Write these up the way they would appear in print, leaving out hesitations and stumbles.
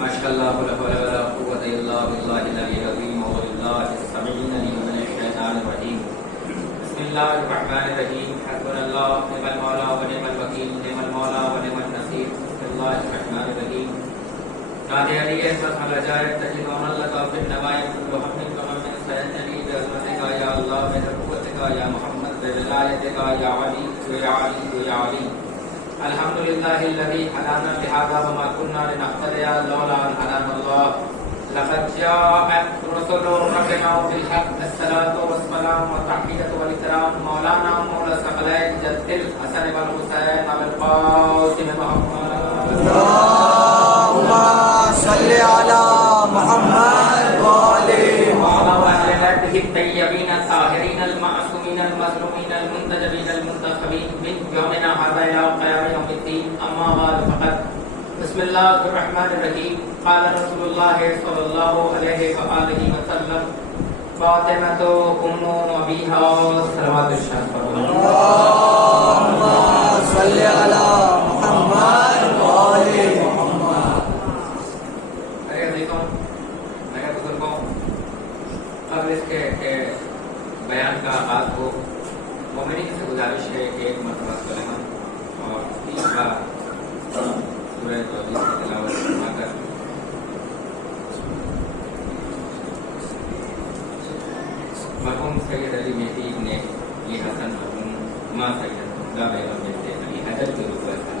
ماشاء اللہ ولا حول ولا قوة الا بالله العلی العظیم واللہ السمیع العلیم من الشیطان الرجیم بسم اللہ الرحمن الرحیم حسبنا اللہ نعم المولا ونعم الوکیل نعم المولا ونعم النصیر بسم اللہ الرحمن الرحیم نادی علی اسمت الجائب تجدون لك في النوائب كل هم كمن من سيدني بعظمتك يا الله بقوتك يا محمد بولایتك يا علی یا علی یا علی الحمد لله الذي هدانا لهذا وما كنا لنهتدي لولا ان هدانا الله لقد جاءت رسل ربنا بالحق الصلاة والسلام والتحية والإكرام مولانا مولى الثقلين جد الحسن والحسين أبي القاسم محمد اللهم صل على محمد وآل محمد وأهل بيته الطيبين الطاهرين المعصومين المظلومين المنتجبين المنتخبين من يومنا هذا إلى قيام يوم الدين أما بعد فقد بسم الله الرحمن الرحيم قال رسول الله صلى الله عليه وآله وسلم فاطمة أم أبيها صلوات الشهر اللهم صل على محمد وآل محمد. میرے عزیزوں، میرے بزرگوں، قبل اس کے بیان کا آغاز ہو مومنین سے گزارش ہے کہ ایک مرتبہ سلیمان اور 30 بار سورہ توحید کی تلاوت فرما کر مرحوم سید علی مہدی ابن علی حسن مرحوم ماں سید بیگم بنت علی حجر کی روح صاحب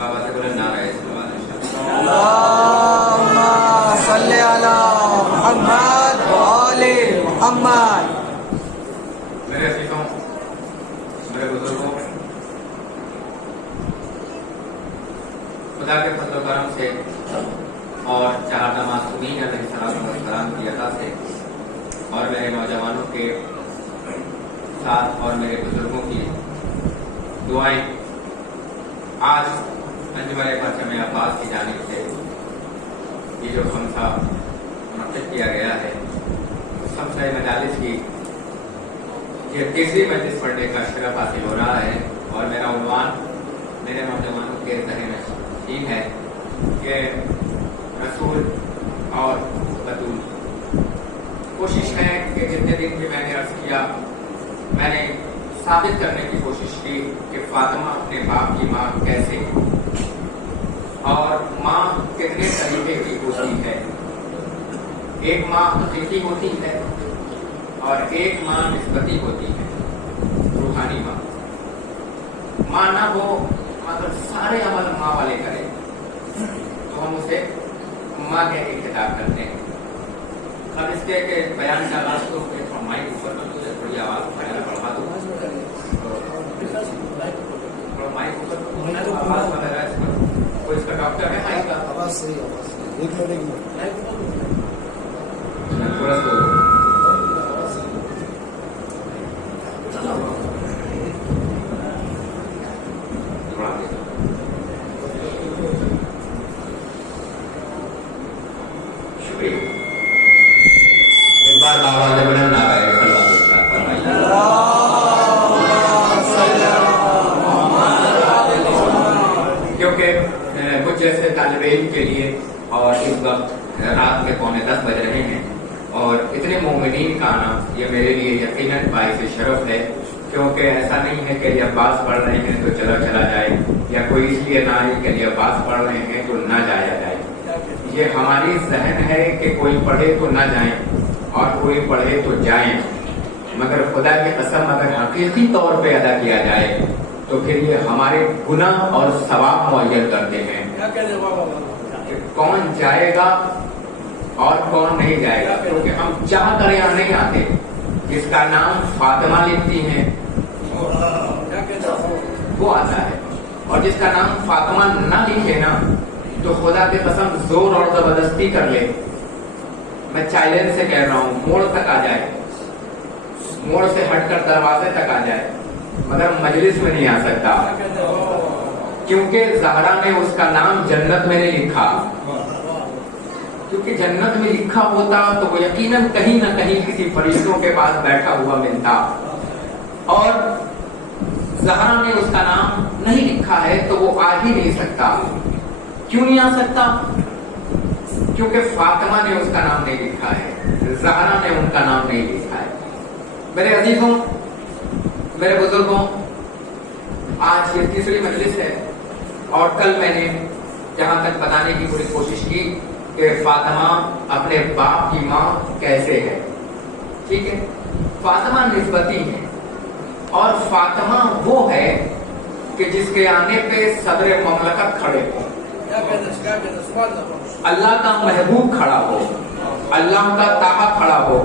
بابا سے بولے نعرہ اسلام اللهم صل على محمد وآل محمد. میرے عزیزوں، میرے بزرگوں، خدا کے فضل و کرم سے اور چہارہ معصومین علیہ السلام کی عطا سے اور میرے نوجوانوں کے ساتھ اور میرے بزرگوں کی دعائیں آج انجمن پرچم عباس کی جانب سے یہ جو خمسہ منعقد کیا گیا ہے اس خمسہ مجالس کی یہ تیسری مجلس پڑھنے کا شرف حاصل ہو رہا ہے اور میرا عنوان میرے نوجوانوں کے ذہن نشین ہے کہ رسول اور بطول. کوشش ہے کہ جتنے دن بھی میں نے عرض کیا میں نے ثابت کرنے کی کوشش کی کہ فاطمہ اپنے باپ کی ماں کیسے اور ماں کتنے طریقے کی ہوتی ہے. ایک ماں حقیقی ہوتی ہے اور ایک ماں نسبتی ہوتی ہے، روحانی ماں. ماں نہ ہو مگر سارے عمل ماں والے کریں تو ہم اسے ماں کہہ کے خطاب کرتے ہیں. اب اس کے بیان کا آغاز تو مائک اوپر کر دو، تھوڑی آواز بڑھا دو، مائک اوپر آواز وغیرہ کوئی اس کا ڈاکٹر ہے مائک کا آواز صحیح آواز تھوڑا سا شکریہ. ایک بار آواز بلند آ رہا ہے کیونکہ کچھ جیسے طالب علم کے لیے اور اس وقت رات کے 9:45 بج رہے ہیں اور اتنے مومنین کا آنا یہ میرے لیے یقیناً باعث شرف ہے، کیونکہ ایسا نہیں ہے کہ یہ عباس پڑھ رہے ہیں تو چلا جائے یا کوئی اس لیے نہ آئے کہ یہ عباس پڑھ رہے ہیں تو نہ جایا جائے. یہ ہماری ذہن ہے کہ کوئی پڑھے تو نہ جائیں اور کوئی پڑھے تو جائیں، مگر خدا کی قسم اگر حقیقی طور پہ ادا کیا جائے تو پھر یہ ہمارے گناہ اور ثواب معین کرتے ہیں کہ کون جائے گا اور کون نہیں جائے گا، کیونکہ ہم چاہ کر یہاں نہیں آتے. جس کا نام فاطمہ لکھتی ہیں وہ آتا ہے. اور جس کا نام فاطمہ نہ لکھے نا تو خدا کی قسم زور اور زبردستی کر لے, میں چیلنج سے کہہ رہا ہوں, موڑ تک آ جائے, موڑ سے ہٹ کر دروازے تک آ جائے, مگر مجلس میں نہیں آ سکتا, کیونکہ زہرا نے اس کا نام جنت میں نہیں لکھا. کیونکہ جنت میں لکھا ہوتا تو وہ یقیناً کہیں نہ کہیں کسی فرشتوں کے پاس بیٹھا ہوا ملتا, اور زہرا نے اس کا نام نہیں لکھا ہے تو وہ آ ہی نہیں سکتا. کیوں نہیں آ سکتا؟ کیونکہ فاطمہ نے اس کا نام نہیں لکھا ہے, زہرا نے ان کا نام نہیں لکھا ہے. میرے عزیزوں, میرے بزرگوں, آج یہ تیسری مجلس ہے, اور کل میں نے جہاں تک بتانے کی پوری کوشش کی کہ فاطمہ اپنے باپ کی ماں کیسے ہے. ٹھیک ہے, فاطمہ نسبتی ہے, اور فاطمہ وہ ہے کہ جس کے آنے پہ صدر مملکت کھڑے ہو, اللہ کا محبوب کھڑا ہو, اللہ کا طٰہٰ کھڑا ہو,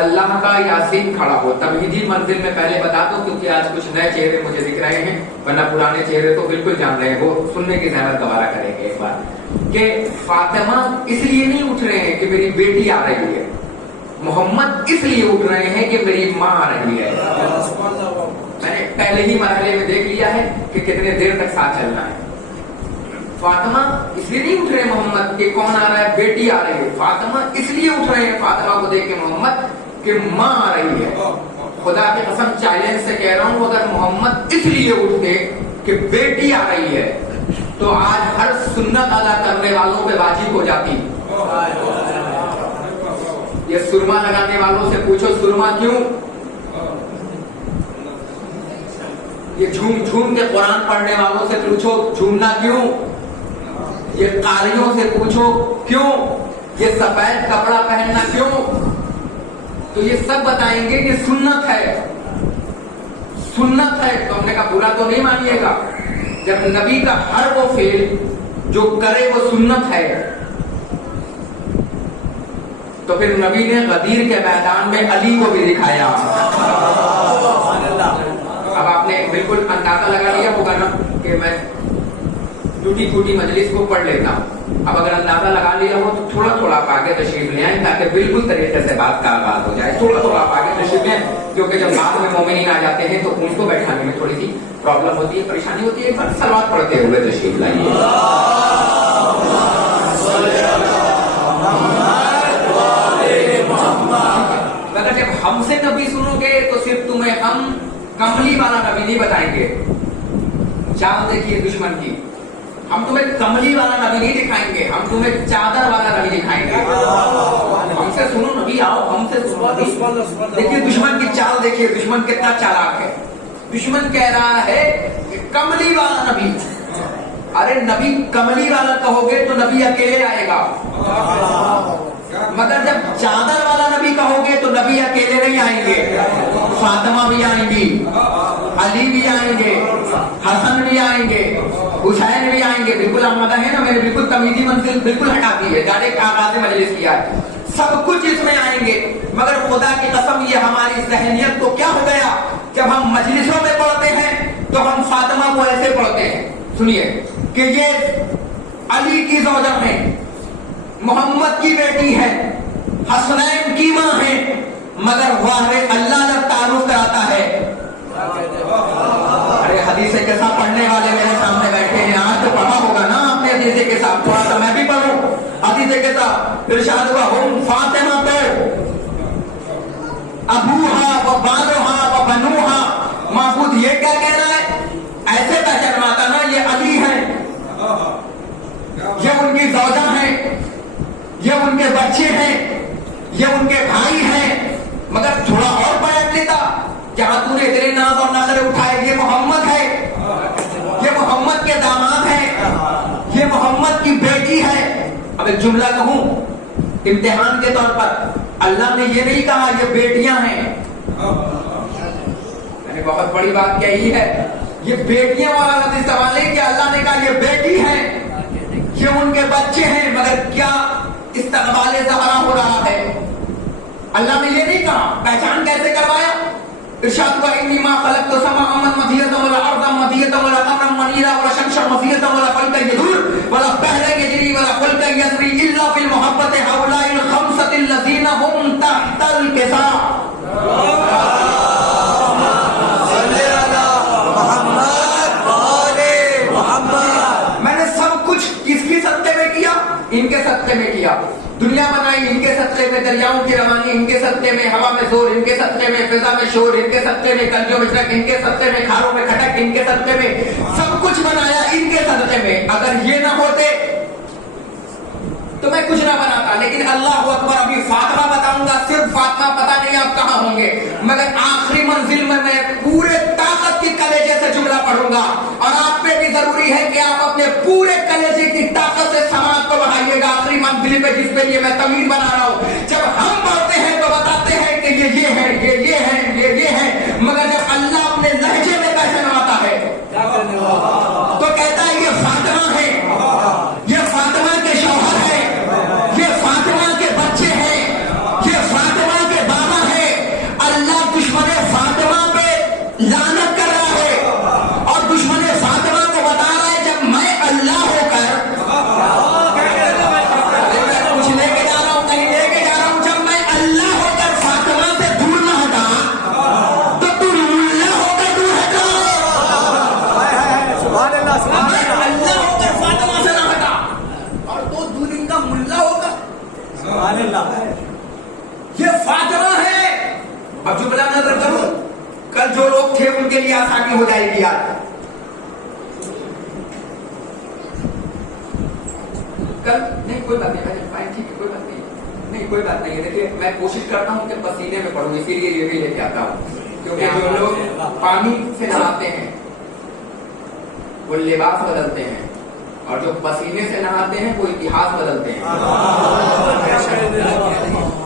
اللہ کا یاسین کھڑا ہو. تمہیدی منزل میں پہلے بتا دو, کیونکہ آج کچھ نئے چہرے مجھے دکھ رہے ہیں, ورنہ پرانے چہرے تو بالکل جان رہے ہیں, وہ سننے کی زحمت گوارا کریں گے ایک بار, کہ فاطمہ اس لیے نہیں اٹھ رہے ہیں کہ میری بیٹی آ رہی ہے, محمد اس لیے اٹھ رہے ہیں کہ میری ماں آ رہی ہے. میں نے پہلے ہی مرحلے میں دیکھ لیا ہے کہ کتنے دیر تک ساتھ چلنا ہے. فاطمہ اس لیے نہیں اٹھ رہے محمد کہ کون آ رہا ہے, بیٹی آ رہی ہے. فاطمہ اس لیے اٹھ رہے ہیں فاطمہ کو دیکھ کے محمد کہ ماں آ رہی ہے. خدا کی قسم چیلنج سے کہہ رہا ہوں, اگر محمد اس لیے اٹھتے کہ بیٹی آ رہی ہے تو آج ہر سنت ادا کرنے والوں پہ واجب ہو جاتی. یہ سرما لگانے والوں سے پوچھو سرما کیوں, یہ جھوم جھوم کے قرآن پڑھنے والوں سے پوچھو جھومنا کیوں, یہ قاریوں سے پوچھو کیوں, یہ سفید کپڑا پہننا کیوں, تو یہ سب بتائیں گے کہ سنت ہے, سنت ہے. تو ہم نے کہا برا تو نہیں مانیے گا, جب نبی کا ہر وہ فعل جو کرے وہ سنت ہے, تو پھر نبی نے غدیر کے میدان میں علی کو بھی دکھایا. اب آپ نے بالکل اندازہ لگا لیا ہوگا نا کہ میں ٹوٹی ٹوٹی مجلس کو پڑھ لیتا ہوں. اب اگر اندازہ لگا لیا ہو تو تھوڑا تھوڑا آپ آگے تشریف لے آئیں تاکہ بالکل طریقے سے بات کا آغاز ہو جائے. تھوڑا تھوڑا آپ آگے تشریف لیں, کیونکہ جب بعد میں مومنین آ جاتے ہیں تو ان کو بیٹھانے میں تھوڑی سی پرابلم ہوتی ہے, پریشانی ہوتی ہے. پر صلوات پڑھتے ہوئے تشریف لائیے. اگر جب ہم سے نبی سنو گے تو صرف تمہیں ہم کملی والا نبی نہیں بتائیں گے. چال دیکھیے دشمن کی, ہم تمہیں کملی والا نبی نہیں دکھائیں گے, ہم تمہیں چادر والا نبی دکھائیں گے. ہم سے سنو نبی, آؤ ہم سے سنو. دیکھیے دشمن کی چال, دیکھیے دشمن کتنا چالاک ہے. دشمن کہہ رہا ہے کہ کملی والا نبی. ارے نبی کملی والا کہو گے تو نبی اکیلے آئے گا, مگر جب چادر والا نبی کہو گے تو نبی اکیلے نہیں آئیں گے. فاطمہ بھی آئیں گی, علی بھی آئیں گے, حسن بھی آئیں گے, حسین بھی آئیں گے. بالکل آمدہ ہے نا, میں نے بالکل تمیزی منزل بالکل ہٹا دی ہے, ڈائریکٹ آغاز مجلس کیا ہے. سب کچھ اس میں آئیں گے, مگر خدا کی قسم یہ ہماری ذہنیت کو کیا ہو گیا, جب ہم مجلسوں میں پڑھتے ہیں تو ہم فاطمہ کو ایسے پڑھتے ہیں. سنیے کہ یہ علی کی زوجہ ہے, محمد کی بیٹی ہے, حسنین کی ماں ہے, مگر واحد اللہ جب تعارف کراتا ہے. ارے حدیث کے ساتھ پڑھنے والے میرے سامنے بیٹھے ہیں, آج تو پڑھا ہوگا نا آپ نے حدیث کے ساتھ, تھوڑا سا میں بھی پڑھوں. حدیث کے ساتھ ارشاد ہوا ہم فاطمہ تو ابوہا و بالوہا و بنوہا. معبود یہ کیا کہہ رہا ہے, ایسے پہچان آتا نا یہ علی ہے, یہ ان کی زوجہ ہیں, یہ ان کے بچے ہیں, یہ ان کے بھائی ہیں. مگر تھوڑا اور بیان لیتا, جہاں تو نے اتنے ناز اور نظریں اٹھائے, یہ محمد ہے, یہ محمد کے داماد ہیں, یہ محمد کی بیٹی ہے. اب ایک جملہ کہوں امتحان کے طور پر, اللہ نے یہ نہیں کہا یہ بیٹیاں ہیں, میں نے بہت بڑی بات کہی ہے, یہ بیٹیاں والا لفظ استعمال ہے کہ اللہ نے کہا یہ بیٹی ہے, یہ ان کے بچے ہیں. مگر کیا استقبال زہرا ہو رہا ہے, اللہ نے یہ نہیں کہا. پہچان کیسے کروایا, ارشاد ہوا انی ما خلقت السماء مدیتا ولا ارضا مدیتا ولا قمرا منیرا ولا شمسا مدیتا ولا فلکا یدور ولا بحرا یجری ولا فلکا یجری الا فی المحبت هؤلاء الخمسة الذین هم تحت الکساء. میں نے سب کچھ کس کی صدقے میں کیا؟ ان کے صدقے میں کیا. دنیا بنائی ان کے صدقے میں، دریاؤں کی روانی ان کے صدقے میں، ہوا میں زور ان کے صدقے میں، فضا میں شور ان کے صدقے میں، کلیوں میں شرک ان کے صدقے میں، کھاروں میں کھٹک ان کے صدقے میں، سب کچھ بنایا ان کے صدقے میں. اگر یہ نہ ہوتے تو میں کچھ نہ بناتا. لیکن اللہ اکبر، ابھی فاطمہ بتاؤں گا، صرف فاطمہ پتہ نہیں آپ کہاں ہوں گے، مگر آخری منزل میں پورے طاقت کی کلیجے سے جملہ پڑھوں گا. اور آپ پہ بھی ضروری ہے کہ آپ اپنے پورے کلیجے کی طاقت سے سماعت کو بڑھائیے گا. آخری منزل پہ جس پہ یہ میں تمہید بنا رہا ہوں، جب ہم پڑھتے ہیں تو بتاتے ہیں کہ یہ ہے، یہ ہے، یہ ہے، مگر جب اللہ اپنے لہجے میں پہچانواتا ہے تو کہتا ہے یہ فاطمہ ہے، یہ فاطمہ کے شوہر ہے، یہ فاطمہ کے بچے ہیں، یہ فاطمہ کے بابا ہے. اللہ دشمن فاطمہ پہ لعنت کر رہا ہے اور دشمن فاطمہ کو بتا رہا ہے جب میں اللہ ہو کر کچھ لے کے جا رہا ہوں، کہیں لے کے جا رہا ہوں، جب میں اللہ ہو کر فاطمہ سے دور نہ ہٹا تو تم اللہ ہو کر دور ہٹا. میں اللہ ہو کر فاطمہ سے نہ ہٹا اور تو دور ان کا ملا ہو کر. یہ فاطمہ ہے. اب جملہ نظر کرو، کل جو لوگ تھے ان کے لیے آسانی ہو جائے گی. یار کل نہیں کوئی بات نہیں، ٹھیک ہے، کوئی بات نہیں، کوئی بات نہیں. دیکھیے میں کوشش کرتا ہوں کہ پسینے میں پڑھوں، اسی لیے یہ بھی لے کے آتا ہوں، کیونکہ جو لوگ پانی سے نہاتے ہیں وہ لباس بدلتے ہیں اور جو پسینے سے نہاتے ہیں وہ اتہاس بدلتے ہیں.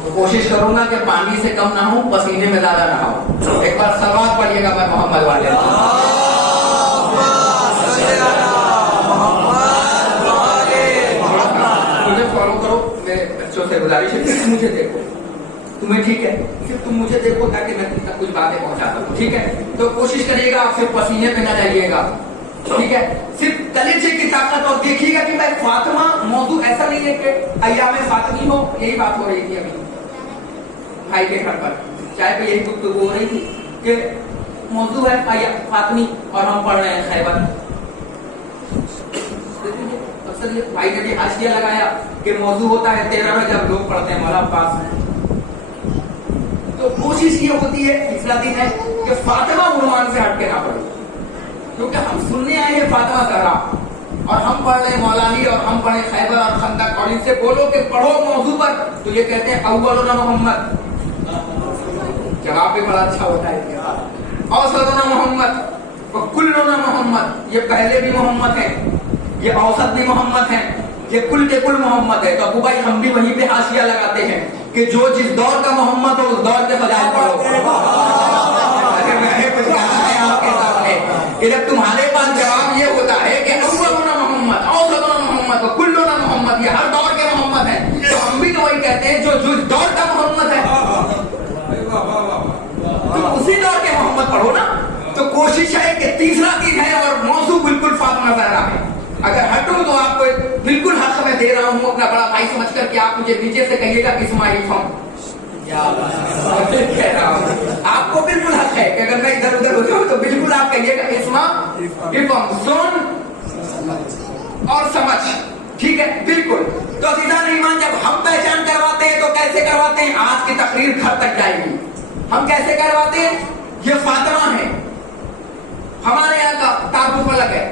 تو کوشش کروں گا کہ پانی سے کم نہ ہوں، پسینے میں زیادہ نہ ہوں. ایک بار صلوات پڑھیے گا میں محمد والے. مجھے فالو کرو، میرے بچوں سے گزارش ہے، صرف مجھے دیکھو. تمہیں ٹھیک ہے، صرف تم مجھے دیکھو تاکہ میں تم تک کچھ باتیں پہنچا سکوں. ٹھیک ہے، تو کوشش کریے گا، آپ صرف پسینے پہ نہ جائیے گا. ٹھیک ہے، صرف کلیجے کی طاقت. اور دیکھیے گا کہ میں فاطمہ موضوع ایسا نہیں ہے کہ ایام فاطمی ہو. یہی بات ہو رہی تھی ابھی بھائی کے گھر پر، چائے پہ یہی گفتگو ہو رہی تھی کہ موضوع ہے فاطمی اور ہم پڑھ رہے ہیں خیبر. اکثر یہ بھائی نے بھی حاشیہ لگایا کہ موضوع ہوتا ہے 13 میں جب لوگ پڑھتے ہیں مولا عباس. تو کوشش یہ ہوتی ہے پچھلا دن ہے کہ فاطمہ عنوان سے ہٹ کے نہ پڑھو، کیونکہ ہم سننے آئے ہیں فاطمہ زہرا اور ہم پڑھ رہے ہیں مولالی اور ہم پڑھے خیبر اور خندق. اور ان سے بولو کہ پڑھو موضوع پر، تو یہ کہتے ہیں اولنا محمد. جواب بھی بڑا اچھا ہوتا ہے. اوسطنا محمد وکلنا محمد، یہ پہلے بھی محمد ہیں، یہ اوسط بھی محمد ہیں، یہ کل کے کل محمد ہے. تو ابو بھائی ہم بھی وہیں پہ حاشیہ لگاتے ہیں کہ جو جس دور کا محمد ہو اس دور کے فضائل پڑھو. کہ جب تمہارے پاس جواب یہ ہوتا ہے کہ اولنا محمد، اوسطنا محمد وکلنا محمد، یہ ہر دور کے محمد ہیں، تو ہم بھی تو وہی کہتے ہیں جو جس دور کا محمد ہے تم اسی دور کے محمد پڑھو نا. تو کوشش ہے کہ تیسرا دن ہے اور موضوع بالکل فاطمہ زہرا ہے. اگر ہٹوں تو آپ کو بالکل حق میں دے رہا ہوں اپنا بڑا بھائی سمجھ کر کہ آپ مجھے نیچے سے کہیے گا کہ اسماعیل فم کہہ رہا ہوں. آپ کو بالکل حق ہے کہ اگر میں ادھر ادھر ہو جاؤں تو بالکل آپ کہیے گا اسما فم، سن اور سمجھ. ٹھیک ہے، بالکل. تو عزیزان ایمان، جب ہم پہچان کرواتے ہیں تو کیسے کرواتے ہیں؟ آج کی تقریر گھر تک جائے گی. ہم کیسے کرواتے ہیں؟ یہ فاطمہ ہے، ہمارے یہاں کا تعارف الگ ہے،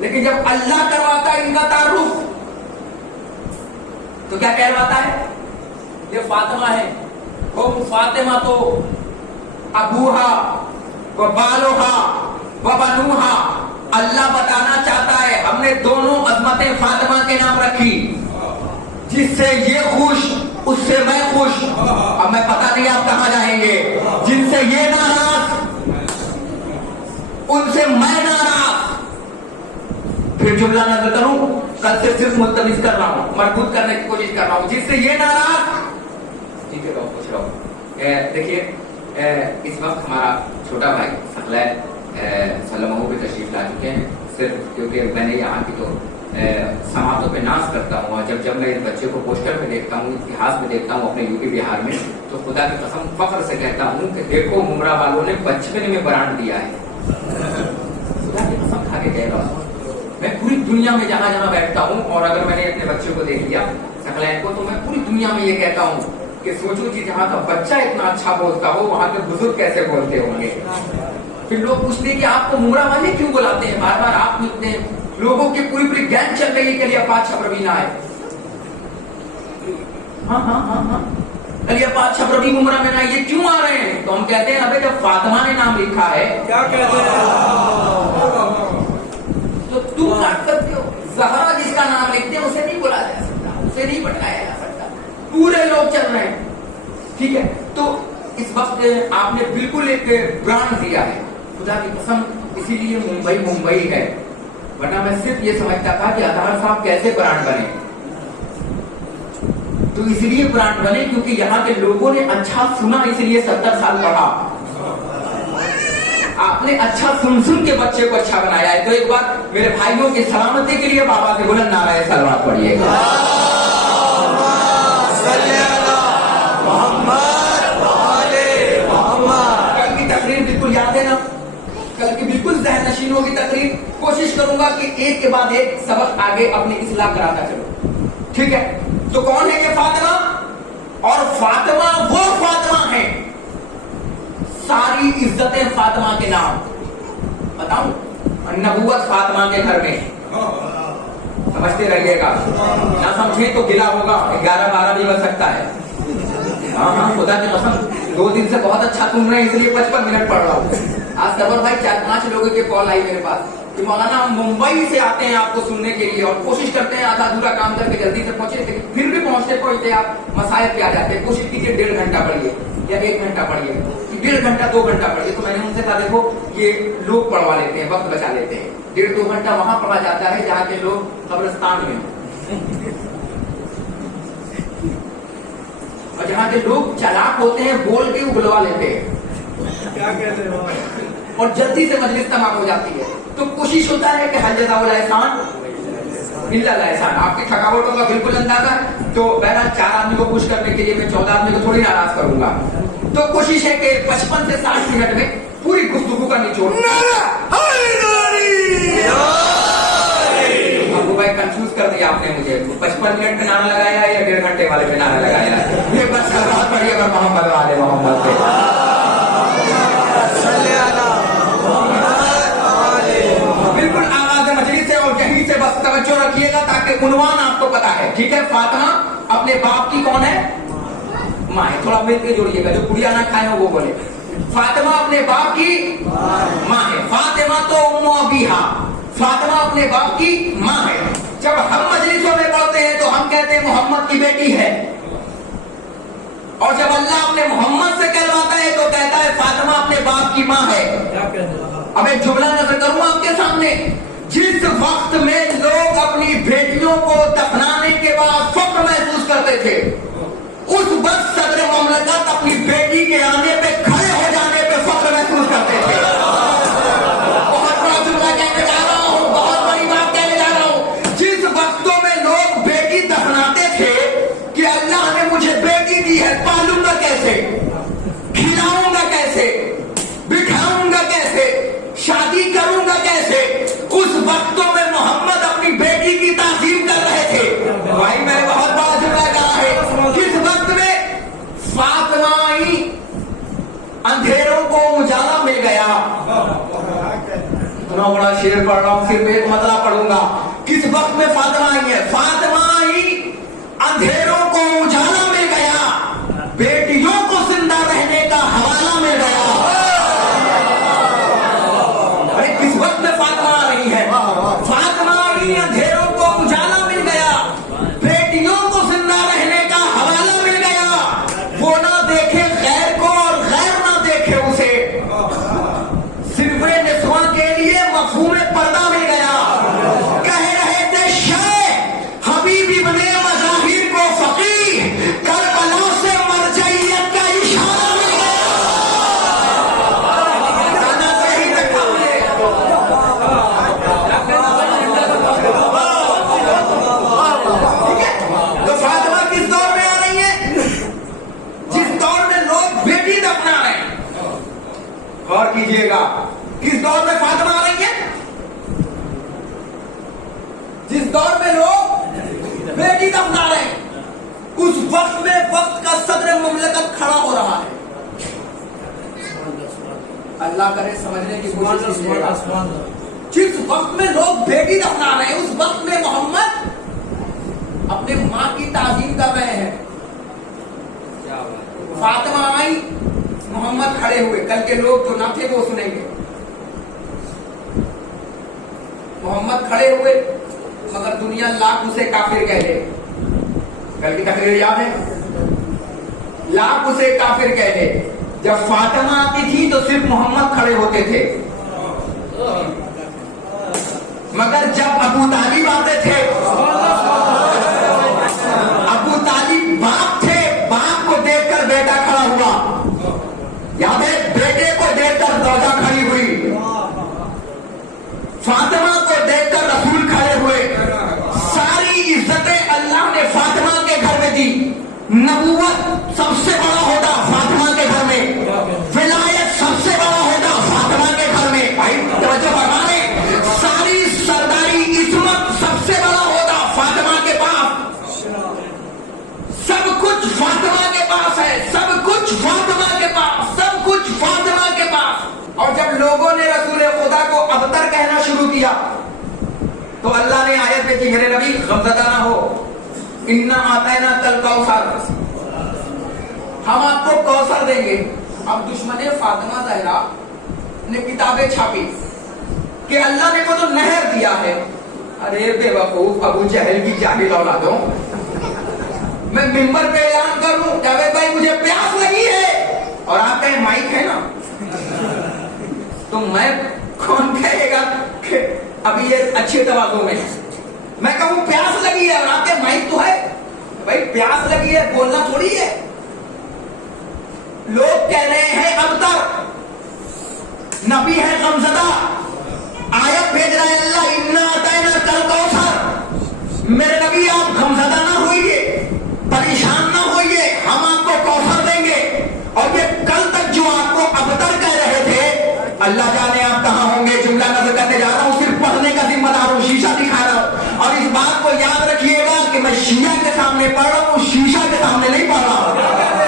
لیکن جب اللہ کرواتا ہے ان کا تعارف تو کیا کہلواتا ہے؟ یہ فاطمہ ہے. ہم فاطمہ تو ابوہا و بالوہا و بنوہا. اللہ بتانا چاہتا ہے ہم نے دونوں عظمتیں فاطمہ کے نام رکھی، جس سے یہ خوش اس سے میں خوش. اب میں پتہ نہیں آپ کہاں جائیں گے. جن سے یہ ناراض ان سے میں ناراض. پھر جملہ نظر کروں، کل سے صرف ملتمس کر رہا ہوں، مربوط کرنے کی کوشش کر رہا ہوں. جس سے یہ ناراض، ٹھیک ہے، خوش رہو. دیکھیے इस वक्त हमारा छोटा भाई सकलैन सलमहू पे तशरीफ ला चुके हैं, सिर्फ क्योंकि मैंने यहाँ की तो समातों पे नाश करता हूँ और जब मैं इस बच्चे को पोस्टर पे देखता हूँ, इतिहास में देखता हूँ अपने यूपी बिहार में, तो खुदा की कसम फख्र से कहता हूँ कि देखो मुमरा वालों ने बचपन में ब्रांड दिया है। खुदा की कसम खा के कह रहा हूँ, मैं पूरी दुनिया में जहाँ जहाँ बैठता हूँ और अगर मैंने अपने बच्चे को देख लिया सकलैन को, तो मैं पूरी दुनिया में ये कहता हूँ कि सोचो कि जहाँ का बच्चा इतना अच्छा बोलता हो वहाँ के बुजुर्ग कैसे बोलते होंगे। फिर लोग पूछते हैं कि आपको मुमरा वाले क्यों बुलाते हैं बार बार, आप इतने लोगों की पूरी गैंग चल रही है के लिए पाँच छपरवी ना आए। हाँ कलिया पाँच छपरवी मुमरा में ना ये क्यों आ रहे हैं? तो हम कहते हैं अबे जब फातिमा ने नाम लिखा है, क्या कहते हैं, तो तुम काट सकते हो। ज़हरा जिसका नाम लिखते हैं उसे नहीं बुलाया जा सकता, उसे नहीं पटकाया जा सकता, पूरे लोग चल रहे हैं। ठीक है, तो इस वक्त आपने बिल्कुल एक ब्रांड दिया है, खुदा की कसम, इसीलिए मुंबई है, वरना मैं सिर्फ ये समझता था कि अतहर साहब कैसे ब्रांड बने। तो इसलिए ब्रांड बने क्योंकि यहाँ के लोगों ने अच्छा सुना, इसलिए 70 साल पढ़ा। आपने अच्छा सुन के बच्चे को अच्छा बनाया है। तो एक बार मेरे भाइयों की सलामती के लिए बाबा से बुलंद नारे सलवात पढ़िएगा। कल की तकरीर बिल्कुल याद है ना, कल की बिल्कुल ज़हन नशीन होगी तकरीर। कोशिश करूंगा कि एक के बाद एक सबक आगे अपनी इस्लाह कराता चलो। ठीक है, तो कौन है ये फातिमा? और फातिमा वो फातिमा है, सारी इज्जतें फातिमा के नाम। बताऊं, नबूवत फातिमा के घर में, समझते रहिएगा, ना समझे तो गिला होगा, 11-12 भी बज सकता है। हाँ खुदा की कसम 2 दिन से बहुत अच्छा सुन रहे हैं, इसलिए 55 मिनट पढ़ रहा हूँ। आज सरवर भाई 4-5 लोगों के कॉल आई मेरे पास कि मौलाना हम मुंबई से आते हैं आपको सुनने के लिए और कोशिश करते हैं आधा अधूरा काम करके जल्दी से पहुंचे, लेकिन फिर भी पहुंचते आप मसाइल पे आ जाते हैं। कोशिश कीजिए 1.5 घंटा पढ़िए या 1 घंटा पढ़िए, 1.5 घंटा 2 घंटा पढ़िए। तो मैंने उनसे कहा देखो ये लोग पढ़वा लेते हैं, वक्त बचा लेते हैं, 1.5-2 घंटा वहां पढ़ा जाता है जहाँ के लोग कब्रिस्तान में और जहाँ के लोग चालाक होते हैं, बोल के उगलवा लेते हैं, क्या कहते हैं, और जल्दी से मजलिस तमाम हो जाती है। तो कोशिश होता है कि हर जज़ाउल एहसान इल्लल एहसान। आपकी थकावटों का बिल्कुल अंदाजा है। तो बहरहाल 4 आदमी को खुश करने के लिए मैं 14 आदमी को थोड़ी नाराज करूंगा। तो कोशिश है कि 55 से 60 मिनट में पूरी गुफ्तगू का निचोड़। अबू भाई कंफ्यूज कर दिया आपने मुझे, 55 मिनट पे नारा लगाया या 1.5 घंटे वाले पे नारा लगाया? ये बस बहुत बढ़िया, अगर मोहम्मद वाले मोहम्मद पे बिल्कुल आवाज मजलिस से और यहीं से बस तवज्जो रखिएगा ताकि उन्वान आपको पता है। ठीक है, फातिमा अपने बाप की कौन है? माँ है। थोड़ा मिल के जोड़िएगा, जो पुड़िया ना खाए हो वो बोले। फातिमा अपने बाप की माँ है। फातिमा तो उम्मो अबीहा, फातिमा अपने बाप की माँ है। जब हम मजलिसों में पढ़ते हैं तो हम कहते हैं मोहम्मद की बेटी है, और जब अल्लाह अपने मोहम्मद से कहलवाता है तो कहता है फातिमा अपने बाप की माँ है। अब एक जुमला नजर करूं आपके सामने, जिस वक्त में लोग अपनी बेटियों को दफनाने के बाद फख्र महसूस करते थे, उस वक्त सदर मुमलकत अपनी बेटी के आने पे खड़े हो जाने पे फख्र महसूस करते थे। बहुत बड़ा जुमला कहने जा रहा हूं, बहुत बड़ी बात कहने जा रहा हूं। जिस वक्तों में लोग बेटी दफनाते थे कि अल्लाह ने मुझे बेटी दी है, पालूंगा कैसे, खिलाऊंगा कैसे, बिठाऊंगा कैसे, शादी करूंगा कैसे, उस वक्तों में मोहम्मद अपनी बेटी की ताज़ीम कर रहे थे। भाई मैंने बहुत बड़ा जुमला कहा है। किस वक्त में फातिमा आई, अंधेरों को उजाला मिल गया। इतना बड़ा शेर पढ़ रहा हूं, सिर्फ एक मतला पढ़ूंगा। किस वक्त में फातिमा आई है? फातिमा आई, अंधेरों को उजाला मिल गया, बेटियों को जिंदा रहने का हवाला मिल गया। किस वक्त में फातिमा आ रही है? फातिमा आ रही है, अंधेरों को उजाला मिल गया, बेटियों को जिंदा रहने का हवाला मिल गया। वो ना देखे गैर को और गैर ना देखे उसे, सिर्फ निस्वां के लिए मफहूम पर्दा मिल गया। कह रहे थे शाह हबीब इब्ने मज़ाहिर को کیجئے گا. کس دور میں فاطمہ آ رہی ہے؟ جس دور میں لوگ بیٹی دفنا رہے ہیں اس وقت میں وقت کا صدر مملکت کھڑا ہو رہا ہے. اللہ کرے سمجھنے کی کوشش کیجیے گا. جس وقت میں لوگ بیٹی دفنا رہے ہیں اس وقت میں محمد اپنے ماں کی تعظیم کر رہے ہیں. فاطمہ آئی, محمد کھڑے ہوئے. کل کے لوگ جو نہ تھے وہ سنیں گے. محمد کھڑے ہوئے مگر دنیا لاکھ اسے کافر کہہ دے. کل کی تقریر یاد ہے؟ لاکھ اسے کافر کہہ دے. جب فاطمہ آتی تھی تو صرف محمد کھڑے ہوتے تھے, مگر جب ابو طالب آتے تھے, ابو طالب باپ تھے, باپ کو دیکھ کر بیٹا کھڑا ہوا. یاد ہے؟ بیٹے کو دیکھ کر زوجہ کھڑی ہوئی, فاطمہ کو دیکھ کر رسول کھڑے ہوئے. ساری عزتیں اللہ نے فاطمہ کے گھر میں دی. نبوت سب سے بڑا ہوتا فاطمہ کے گھر میں, ولایت سب سے بڑا ہوتا فاطمہ کے گھر میں. بھائی توجہ فرمائیں, ساری سرداری عظمت سب سے بڑا ہوتا فاطمہ کے پاس. سب کچھ فاطمہ کے پاس ہے, سب کچھ فاطمہ کے پاس, سب کچھ فاطمہ کے پاس. اور جب لوگوں نے رسول خدا کو ابتر کہنا شروع کیا تو اللہ نے آیت بھیجی, میرے نبی غمزدہ نہ ہو, انا آتینا کل کوثر, ہم آپ کو کوثر دیں گے. اب دشمن فاطمہ زہرا نے کتابیں چھاپی کہ اللہ نے کو تو نہر دیا ہے. ارے بے وقوف ابو جہل کی جاہل اولادوں, میں ممبر پہ اعلان کروں جاوید بھائی مجھے پیاس لگی ہے اور آپ کہیں مائک ہے نا, تو میں کون کہے گا کہ ابھی یہ اچھے تواضع میں ہے. میں کہوں پیاس لگی ہے اور آپ کے مائک تو ہے, بھائی پیاس لگی ہے بولنا تھوڑی ہے. لوگ کہہ رہے ہیں ابتر, نبی ہے غمزدہ, آیت بھیج رہے ہیں اللہ انا آتینا کل کوثر. میرے نبی آپ غمزدہ نہ ہوئیے, پریشان نہ ہوئیے, ہم آپ کو کوثر دیں گے. اور یہ کل تک جو آپ کو ابتر کہہ رہے تھے, اللہ جانے آپ کہاں ہوں گے. جملہ نظر کرنے جا رہا ہوں, صرف پڑھنے کا ذمہ دار ہوں, شیشہ دکھا رہا ہوں. اور اس بات کو یاد رکھیے گا کہ میں شیعہ کے سامنے پڑھ رہا ہوں, شیشہ کے سامنے نہیں پڑھ رہا ہوں.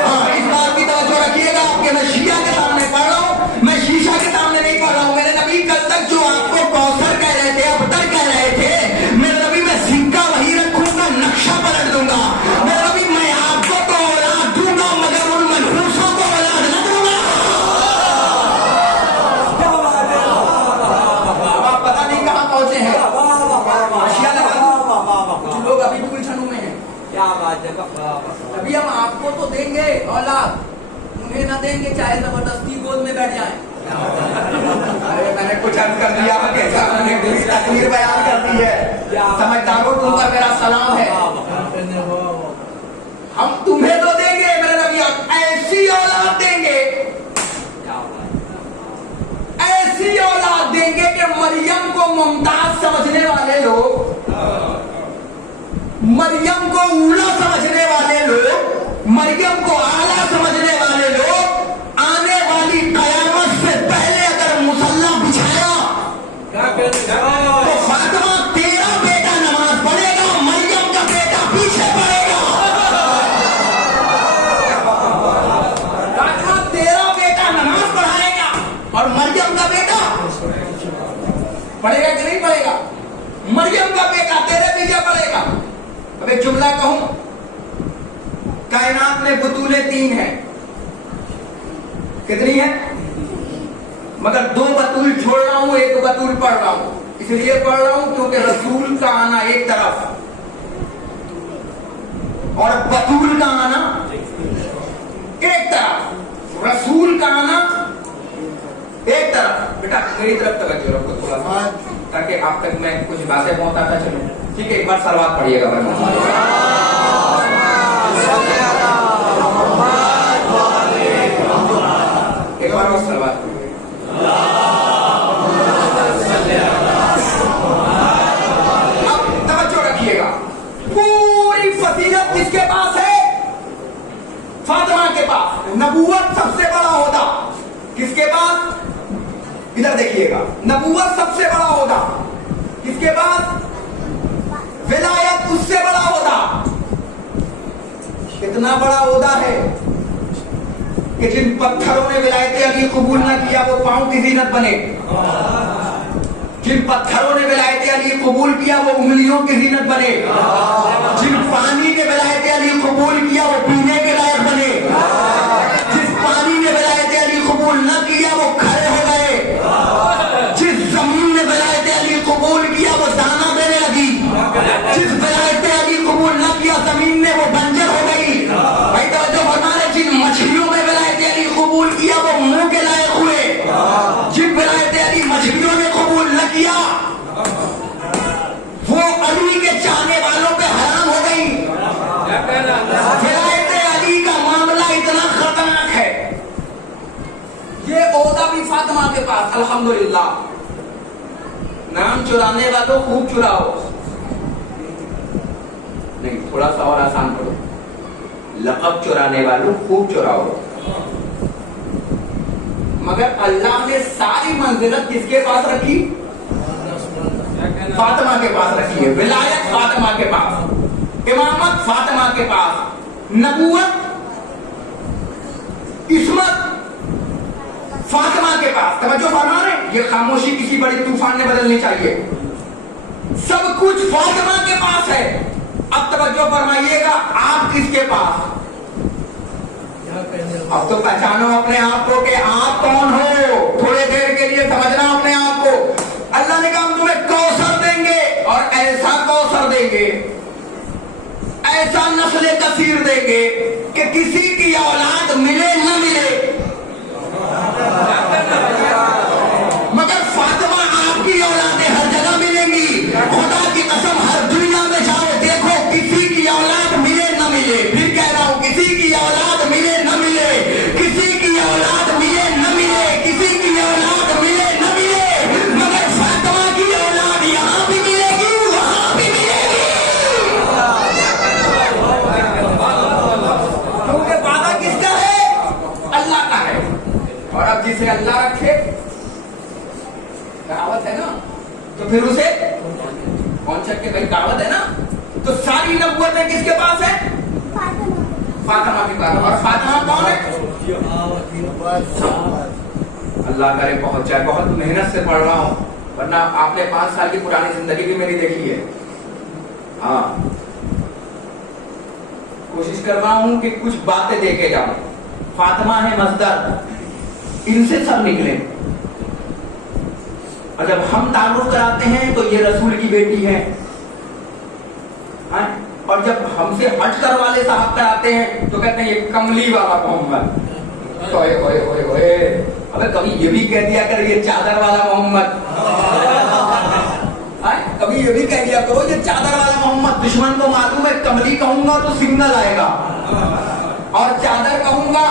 ہاں, اس بات کی توجہ رکھیے گا کہ میں شیعہ کے سامنے پڑھ رہا ہوں, میں شیشہ کے سامنے نہیں پڑھ رہا ہوں. میرے نبی کل تک جو آپ کو کوثر کہہ رہے تھے, ابتر کہہ رہے تھے, میرے نبی میں سکہ وہی رکھوں گا, نقشہ پلٹ دوں گا. میرے نبی میں آپ کو تو اولاد دوں گا مگر ان منحوسوں کو اولاد نہ دوں گا. آپ پتہ نہیں کہاں پہنچے ہیں. لوگ ابھی بھی الجھنوں میں ہیں. ابھی ہم آپ کو تو دیں گے اولاد, انہیں نہ دیں گے چاہے زبردستی گود میں بیٹھ جائیں. ارے میں نے کچھ عرض کر دیا, میں نے پوری تقریر بیان کر دی ہے. سمجھداروں تم پر میرا سلام ہے. ہم تمہیں تو دیں گے میرے نبی, ایسی اولاد دیں گے, ایسی اولاد دیں گے کہ مریم کو ممتاز سمجھنے والے لوگ, مریم کو اولا سمجھنے والے لوگ, مریم کو اعلیٰ سمجھنے والے لوگ, آنے والی قیامت سے پہلے اگر مصلی بچھایا تو فاطمہ تیرا بیٹا نماز پڑھے گا, مریم کا بیٹا پیچھے پڑے گا. فاطمہ تیرا بیٹا نماز پڑھائے گا اور مریم کا بیٹا پڑھے گا کہ نہیں پڑھے گا. مریم کا بیٹا تیرے پیچھے پڑے گا. اب ایک جملہ کہوں, کائنات میں بطولیں 3 ہیں. کتنی ہیں؟ مگر 2 بطول چھوڑ رہا ہوں, ایک بطول پڑھ رہا ہوں. اس لیے پڑھ رہا ہوں کیونکہ رسول کا آنا ایک طرف اور بطول کا آنا ایک طرف. رسول کا آنا ایک طرف. بیٹا میری طرف توجہ رکھو تھوڑا سا, تاکہ آپ تک میں کچھ باتیں پہنچاتا چلوں. ٹھیک ہے, ایک بار سلوات پڑھیے گا. ایک بار اور سلوات پڑھیے. اب توجہ رکھیے گا, پوری فضیلت کس کے پاس ہے؟ فاطمہ کے پاس. نبوت سب سے بڑا ہوتا کس کے پاس؟ ادھر دیکھیے گا, نبوت سب سے بڑا عہدہ, اس کے بعد ولایت اس سے بڑا عہدہ. اتنا بڑا عہدہ ہے کہ جن پتھروں نے ولایت علی قبول نہ کیا وہ پاؤں کی زینت بنے, جن پتھروں نے ولایت علی قبول کیا وہ انگلیوں کی زینت بنے, جن پانی نے ولایت علی قبول کیا وہ پینے کے لائق بنے, جس پانی نے ولایت علی قبول نہ کیا وہ کھڑے ہو گئے, جس زمین نے ولایت علی قبول کیا وہ دانا دینے لگی, جس ولایت علی قبول نہ کیا زمین نے وہ بنجر ہو گئی. بھائی توجہ فرمانے, جن مچھلیوں میں ولایت علی قبول کیا وہ منہ کے لائق ہوئے, جن ولایت علی مچھلیوں نے قبول نہ کیا وہ علی کے چاہنے والوں پہ حرام ہو گئی. ولایت علی کا معاملہ اتنا خطرناک ہے. یہ عہدہ بھی فاطمہ کے پاس, الحمدللہ. نام چرانے والوں خوب چراؤ, نہیں تھوڑا سا اور آسان کرو, لقب چرانے والوں خوب چراؤ. مگر اللہ نے ساری منزلت کس کے پاس رکھی؟ فاطمہ کے پاس رکھی ہے. ولایت فاطمہ کے پاس, امامت فاطمہ کے پاس, نبوت عصمت فاطمہ کے پاس. توجہ فرما رہے ہیں, یہ خاموشی کسی بڑی طوفان نے بدلنی چاہیے. سب کچھ فاطمہ کے پاس ہے. اب توجہ فرمائیے گا, آپ کس کے پاس؟ اب تو پہچانو اپنے آپ کو کہ آپ کون ہو. تھوڑے دیر کے لیے سمجھنا اپنے آپ کو. اللہ نے کہا ہم تمہیں کوثر دیں گے, اور ایسا کوثر دیں گے, ایسا نسل کثیر دیں گے کہ کسی کی اولاد ملے نہ ملے, مگر فاطمہ آپ کی اولادیں ہر جگہ ملیں گی. خدا کی قسم, ہر دنیا میں جاؤ دیکھو, کسی کی اولاد ملے نہ ملے, پھر کہہ رہا ہوں کسی کی اولاد ملے نہ ملے, کسی کی اولاد ملے نہ ملے, کسی کی اولاد ملے نہ ملے, مگر فاطمہ کی اولاد یہاں بھی ملے گی, وہاں بھی ملے گی. کیونکہ وعدہ کس کا ہے؟ اللہ کا ہے. اور اب جسے اللہ رکھے دعوت ہے نا, تو پھر اسے کون سکتے بھائی, دعوت ہے نا. تو ساری نبوتیں کس کے پاس ہے؟ فاطمہ کے پاس. اور فاطمہ کون ہے؟ اللہ کرے پہنچ جائے. بہت محنت سے پڑھ رہا ہوں, ورنہ آپ نے 5 سال کی پرانی زندگی بھی میری دیکھی ہے. ہاں, کوشش کر رہا ہوں کہ کچھ باتیں دے کے جاؤں. فاطمہ ہے مصدر, ان سے سب نکلے. اور جب ہم تعارف کراتے ہیں تو یہ رسول کی بیٹی ہے, اور جب ہم سے ہٹ کر والے صاحب کراتے ہیں تو کہتے ہیں یہ کملی والا محمد. ابے کبھی یہ بھی کہہ دیا کر یہ چادر والا محمد, کبھی یہ بھی کہہ دیا کرو یہ چادر والا محمد. دشمن کو معلوم ہے کملی کہوں گا تو سگنل آئے گا, اور چادر کہوں گا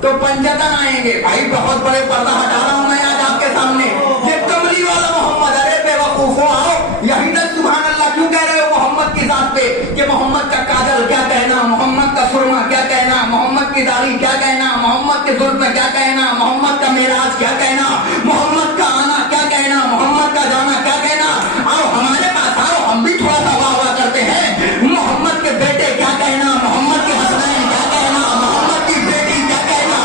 تو پنجتن آئیں گے. بھائی بہت بڑے پردہ ہٹا رہا ہوں میں آج آپ کے سامنے. یہ کملی والا محمد, ارے بے وقوفو آؤ یہی تک سبحان اللہ کیوں کہہ رہے ہو محمد کی ذات پہ, کہ محمد کا کاجل کیا کہنا, محمد کا سرما کیا کہنا, محمد کی داڑھی کیا کہنا, محمد کے زلف میں کیا کہنا, محمد کا معراج کیا کہنا, محمد کا آنا کیا کہنا, محمد کا جانا کیا کہنا. آؤ ہمارے پاس آؤ, ہم بھی تھوڑا سا واہ واہ کرتے ہیں. محمد کے بیٹے کیا کہنا, محمد کے حسنین کیا کہنا, محمد کی بیٹی کیا کہنا,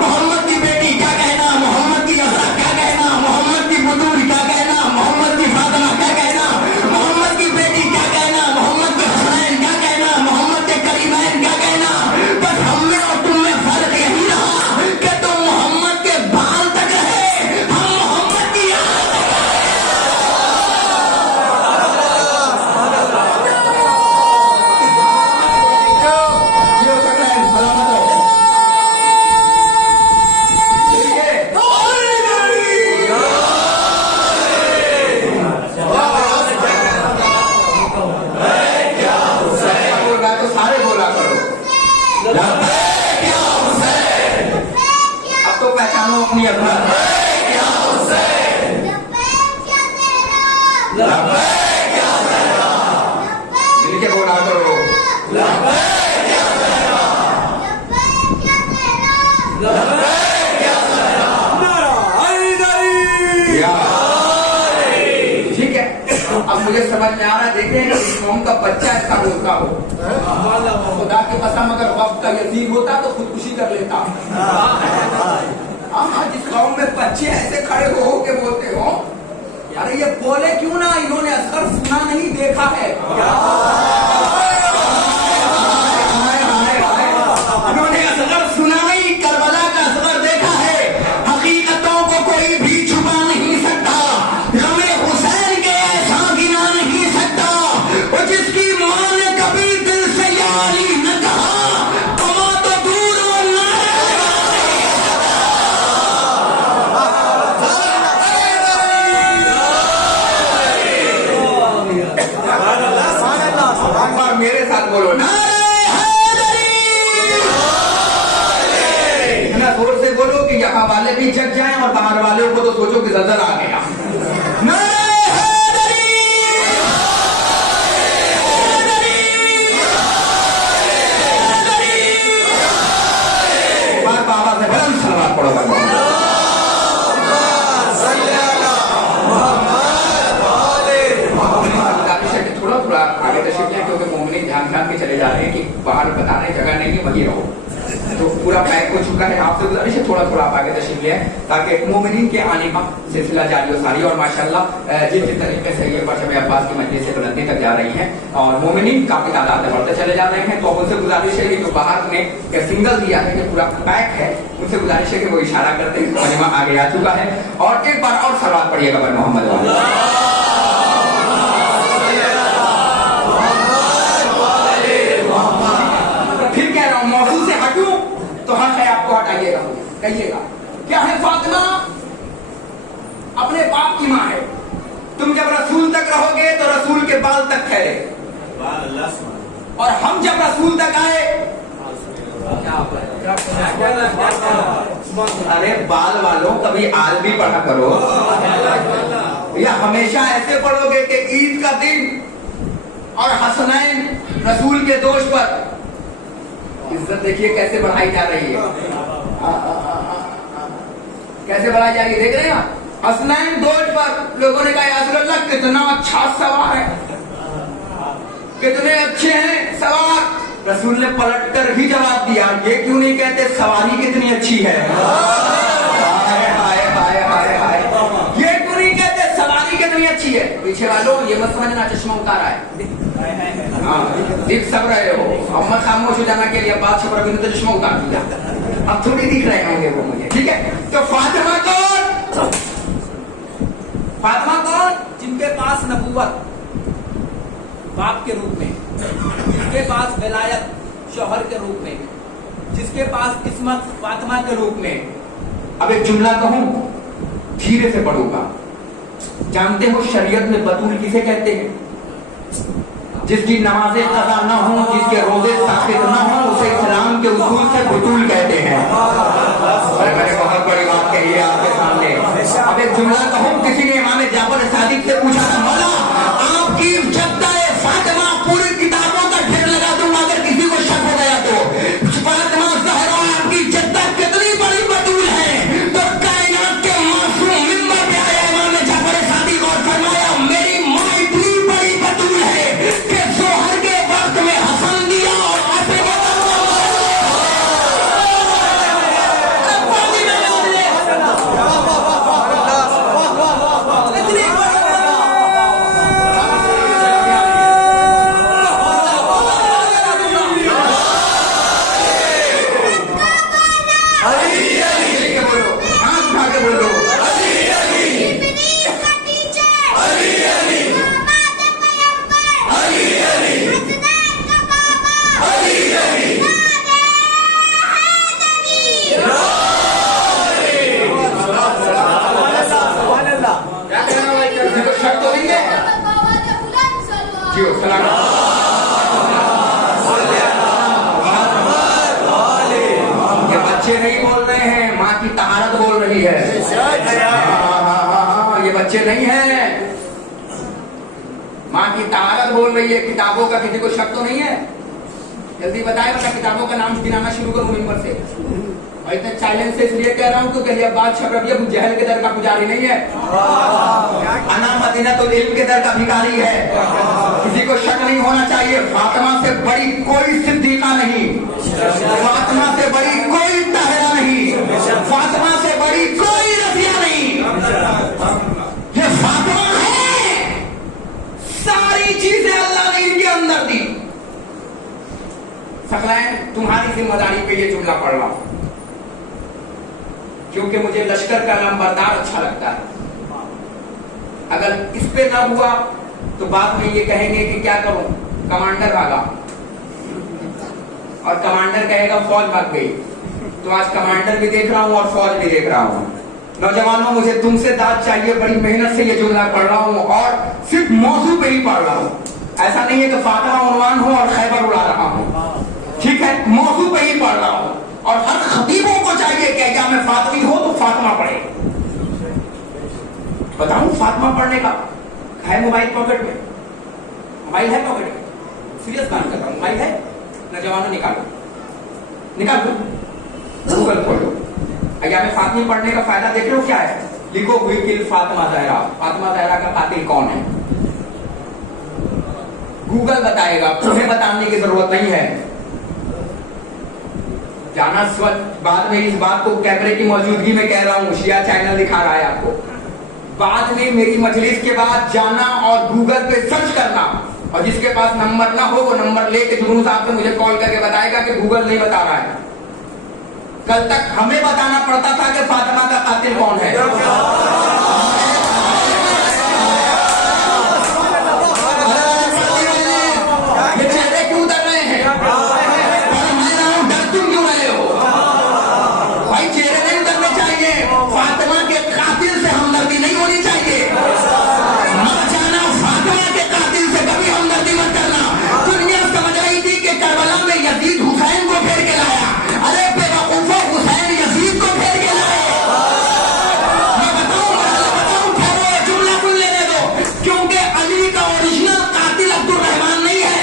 محمد کی بیٹی کیا کہنا, محمد کی اسرا کیا کہنا, محمد کی بدور کیا کہنا, محمد کی فاطمہ کیا کہنا, محمد کی بیٹی کیا کہنا, محمد کے حسنین کیا کہنا, محمد کے کریمین کیا کہنا. بس ہم میں اور تم میں فرق یہی رہا کہ تم محمد کے بال تک رہے, ہم محمد کی آل تک رہے. جیو سکلین سلامت ہو. تو سارے بولا کرو لبیک یا حسین. اب تو پہچانو اپنی اپنا. لبیک یا حسین, لبیک یا زہرا, مل کے بولا کرو لبیک یا زہرا, समझ में आ रहा है, देखें कि इस कौम का बच्चा ऐसा बोलता हो, खुदा की कसम अगर वक्त का यतीम होता तो खुदकुशी कर लेता। हाँ, जिस कौम में बच्चे ऐसे खड़े हो के बोलते हो, अरे ये बोले क्यों ना, इन्होंने असगर सुना नहीं देखा है, इन्होंने असगर सुना नहीं, करबला का असगर देखा है। हकीकतों को कोई भी छुपा नहीं सकता, गमे हुसैन के ऐसा गिना नहीं सकता। वो जिसकी मां ने कभी दिल से या अली न कहा, कमा तो दूर वो नारे, मेरे साथ बोलो ना, जोर से बोलो कि यहाँ वाले भी जग जाएं और बाहर वालों को तो सोचो कि ज़लज़ल आ गया। नारे हैदरी, हैदरी, हैदरी। बार बाबा से बुलंद सलावत पढ़ो। थोड़ा थोड़ा आगे तशरीफ लिया, क्योंकि मोमिनीन ध्यान के चले जा रहे हैं कि बाहर बताने जगह नहीं है, वही रहो। तो पूरा पैक हो चुका है, आपसे गुजारिश है थोड़ा थोड़ा आप आगे तशरीफ ले आए ताकि मोमिनीन के आने का सिलसिला जारी हो सारी। और माशाल्लाह जिस तरीके से ये परचम अब्बास की मजलिस से बुलंदी तक जा रही है और मोमिनीन काफी तादाद में बढ़ते चले जा रहे हैं, तो उनसे गुजारिश है कि जो बाहर ने सिंगल दिया है कि पूरा पैक है, उनसे गुजारिश है कि वो इशारा करते हैं मजमा आगे आ चुका है। और एक बार और सलावत पढ़िएगा बर मोहम्मद वाले। फिर कह रहा हूं, मौजू से हटूं तो हक है आपको हटाइएगा, कहिएगा क्या है। फातिमा अपने बाप की मां है, तुम जब रसूल तक रहोगे तो रसूल के बाल तक ठहरे, और हम जब रसूल तक आए, अरे बाल वालों कभी आल भी पढ़ा करो, या हमेशा ऐसे पढ़ोगे कि ईद का दिन और हसनैन रसूल के दोष पर इज्जत देखिए कैसे बढ़ाई जा रही है, कैसे बढ़ाई जा रही है, देख रहे हैं आप। हसनैन दोष पर लोगों ने कहा या रसूल अल्लाह कितना अच्छा सवार है, कितने अच्छे हैं सवार। रसूल ने पलट कर ही जवाब दिया, ये क्यों नहीं कहते सवारी कितनी अच्छी है। हाय हाय हाय हाय हाय, ये क्यों नहीं कहते सवारी कितनी अच्छी है। पीछे वालों ये मत समझना चश्मा उतारा है, दिख सब रहे हो, अम्मा खामोश हो जाना के लिए बात छप रही तो चश्मा उतार दिया, अब थोड़ी दिख रहे होंगे वो मुझे, ठीक है। तो फातिमा कौन, फातिमा कौन, जिनके पास नबूवत बाप के रूप में, जिसके पास विलायत शौहर के रूप में, जिसके पास इस्मत फातिमा के रूप में। अब एक जुमला कहूं, धीरे से पढ़ूंगा। जानते हो शरीयत में बतूल किसे कहते हैं? जिसकी नमाजें कज़ा न हो, जिसके रोजे साकित न हो, उसे इस्लाम के उसूल से बतूल कहते हैं। मैंने बहुत बड़ी बात कही है आपके सामने। अब एक जुमला कहूं, किसी ने इमाम जाफर सादिक से पूछा था, मौला आपकी जब फातिमा पूरी किताबों का ढेर लगा दूंगा, अगर किसी को शक हो गया तो फातिमा ज़हरा आपकी जद्दा कितनी बड़ी बतूल है। तो कायनात के मासूम मिंबर पे आया इमाम जाफर सादिक और फरमाया, मेरी माँ इतनी बड़ी बतूल है कि ज़ोहर के वक्त में हसन दिया और असर ये बच्चे नहीं बोल रहे हैं, माँ की तहारत बोल रही है। ये बच्चे नहीं हैं, माँ की तहारत बोल रही है। किताबों का किसी को शक तो नहीं है, जल्दी बताए, बता किताबों का नाम गिनाना शुरू करूं नंबर से। और इतने चैलेंज से इसलिए कह रहा हूं क्योंकि यह बात छप रही है, अबू जहल के दर का पुजारी नहीं है, अना मदीना तो इल्म के दर का भिखारी है। किसी को शक नहीं होना चाहिए, फातिमा से बड़ी कोई सिद्दीका नहीं, फातिमा से बड़ी कोई ताहिरा नहीं, फातिमा से बड़ी कोई रज़िया नहीं, ये फातिमा है। सारी चीजें अल्लाह ने इनके अंदर दी। सकलैन तुम्हारी जिम्मेदारी पे ये जुमला पढ़ रहा हूं क्योंकि मुझे लश्कर का नंबरदार अच्छा लगता है। अगर इस पे ना हुआ तो बाद में ये कहेंगे कि क्या करूं, कमांडर भागा, और कमांडर कहेगा फौज भाग गई। तो आज कमांडर भी देख रहा हूं और फौज भी देख रहा हूं। नौजवानों, मुझे तुमसे दाद चाहिए, बड़ी मेहनत से ये जुमला पढ़ रहा हूं और सिर्फ मौजू पे ही पढ़ रहा हूं। ऐसा नहीं है कि फातिमा उन्वान हो और खैबर उड़ा रहा हूं, ठीक है, मौजू पे ही पढ़ रहा हूं। और हर खतीबों को चाहिए कि क्या मैं फातिमी हो तो फातिमा पढ़े। बताऊं फातिमा पढ़ने का है? मोबाइल पॉकेट में, मोबाइल है पॉकेट में, सीरियस बात कर रहा हूं, मोबाइल है, नौजवानों निकालो, निकालो, गूगल खोलो। अय्याम फातिमी पढ़ने का फायदा देख रहे हो क्या है? लिखो हुई किल फातिमा ज़हरा, फातिमा ज़हरा का कातिल कौन है? गूगल बताएगा, तुम्हें बताने की जरूरत नहीं है। जाना स्वच्छ, बाद में इस बात को कैमरे की मौजूदगी में कह रहा हूं, शिया चैनल दिखा रहा है आपको। बाद में मेरी मजलिस के बाद जाना और गूगल पे सर्च करना, और जिसके पास नंबर ना हो वो नंबर लेके जुनून साहब से मुझे कॉल करके बताएगा कि गूगल नहीं बता रहा है। कल तक हमें बताना पड़ता था कि फातिमा का कातिल कौन है। ये चेहरे क्यों उतर रहे हैं? डर तुम क्यों रहे हो भाई? चेहरे नहीं उतरने चाहिए। फातिमा के कातिल से हमदर्दी नहीं होनी चाहिए। मत जाना, फातिमा के कातिल से कभी हमदर्दी मत करना। दुनिया समझ रही थी कि करबला में यजीद हुसैन को घेर के लाया, अरे बेवकूफो, हुसैन यजीद को घेर के लाए। मैं बताऊं ठहरो, ये जुमला सुन लेने दो, क्योंकि अली का ओरिजिनल कातिल अब्दुल रहमान नहीं है।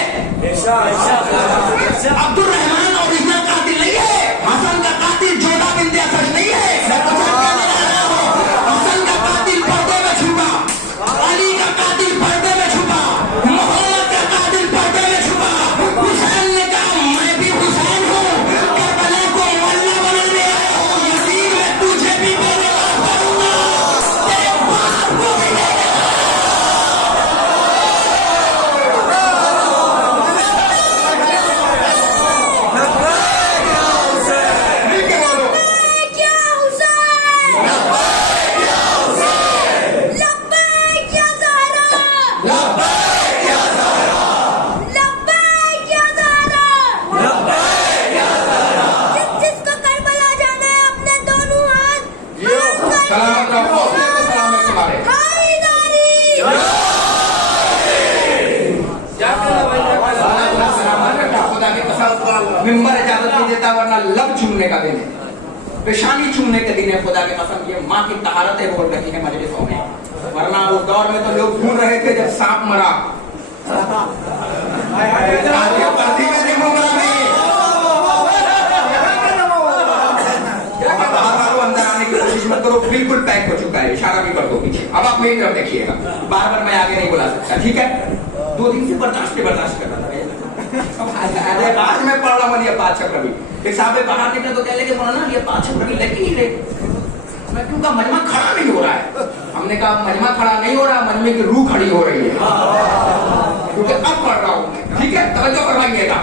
अब्दुल रहमान ओरिजिनल कातिल नहीं है। हसन का कातिल जोधा बिन्ते असद नहीं है। हसन का कातिल पर्दे में छुपा, अली का कातिल पर्दे में छुपा, मोहम्मद का कातिल पर्दे में छुपा। हुसैन ने कहा मैं भी हुसैन हूँ, करबला को वल्ला बनाने आया हूँ, यजीद मैं तुझे भी बेनकाब करूंगा, तेरे बाप को भी मिंबर इजाजत नहीं देता, वरना लब चूमने का दिन है, पेशानी चूमने के दिन है। खुदा के कसम, ये माँ की तहारतें बोल रही है मजलिसों में, वरना उस दौर में तो लोग ढूंढ रहे थे जब सांप मरा। अंदर आने की कोशिश मत करो, बिल्कुल पैक हो चुका है, इशारा भी कर दो पीछे। अब आप मेरी तरफ देखिएगा, बार बार मैं आगे नहीं बुला सकता, ठीक है? 2 दिन से बर्दाश्त कर रहा था। अरे आज मैं पढ़ रहा हूँ ये पाँच छह रवि, एक साहब बाहर निकले तो कह लगे मौलाना ये 5 रवि लगी ही रहे। मैं क्यों कहा मजमा खड़ा नहीं हो रहा है। हमने कहा मजमा खड़ा नहीं हो रहा, मजमे की रूह खड़ी हो रही है, क्योंकि अब पढ़ रहा हूँ, ठीक है? तवज्जो करवाइएगा।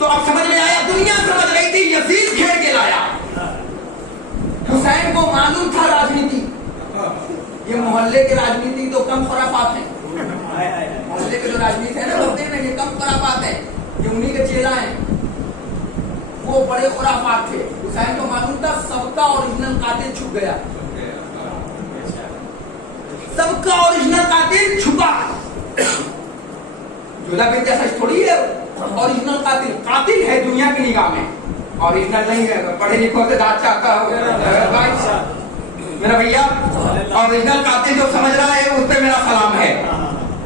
तो अब समझ में आया, दुनिया समझ रही थी यजीद घेर के लाया। हुसैन को मालूम था राजनीति, ये मोहल्ले की राजनीति तो कम खुराफात है। मोहल्ले के जो राजनीति है ना, बोलते हैं ना, ये कम खुराफात है, ये उन्हीं के चेला है, वो बड़े खुराफात थे। हुसैन को मालूम था सबका ओरिजिनल कातिल छुप गया, सबका ओरिजिनल कातिल छुपा। जोधा बिन्ते असद थोड़ी है ओरिजिनल कातिल, कातिल है दुनिया की निगाह में, ओरिजिनल नहीं है। पढ़े लिखो से दाद चाहता हो मेरा भैया, ओरिजिनल कातिल जो समझ रहा है उस पर मेरा सलाम है।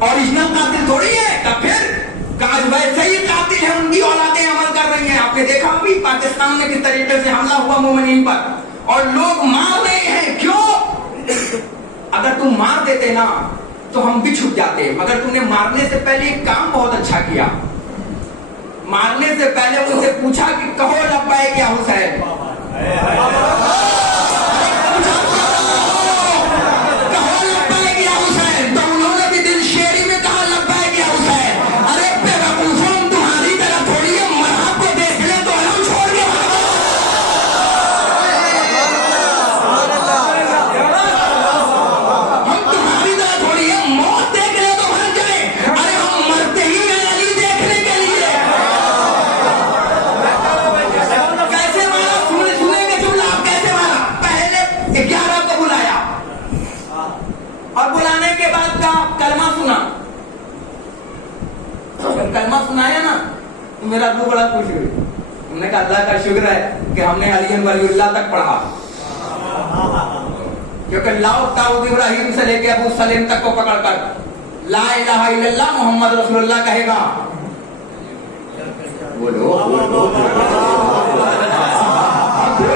ओरिजिनल कातिल थोड़ी है, तो फिर काज वैसे ही कातिल है, उनकी औलादें अमल कर आपने देखा अभी पाकिस्तान में किस तरीके से हमला हुआ मोमिनीन पर, और लोग मार रहे हैं। क्यों? अगर तुम मार देते ना तो हम भी छुप जाते, मगर तुमने मारने से पहले एक काम बहुत अच्छा किया। मारने से पहले उनसे पूछा कि कहो लब्बैक या हुसैन, कहो लब्बैक या हुसैन। तो उन्होंने भी दिल शेरी में कहा लब्बैक या हुसैन। अरे बेवकूफों, तुम्हारी तरह थोड़ी है, मरहब को देख ले तो हम छोड़ के हम तुम्हारी तरह थोड़ी है, मौत देख ले तो मर जाए। अरे हम मरते ही हैं अली देखने के लिए। कैसे मारा? सुनेंगे जुमला आप, कैसे मारा? पहले 11 को बुलाया और बुलाने के बाद का कलमा सुना। जब कलमा सुनाया ना तो मेरा रूह बड़ा खुश हुई। हमने कहा अल्लाह का शुक्र है कि हमने अली वलीउल्लाह तक पढ़ा, क्योंकि दाऊद इब्राहिम से लेके अबू सलेम तक को पकड़कर ला इलाहा इल्लल्लाह मोहम्मद रसूलुल्लाह कहेगा। बोलो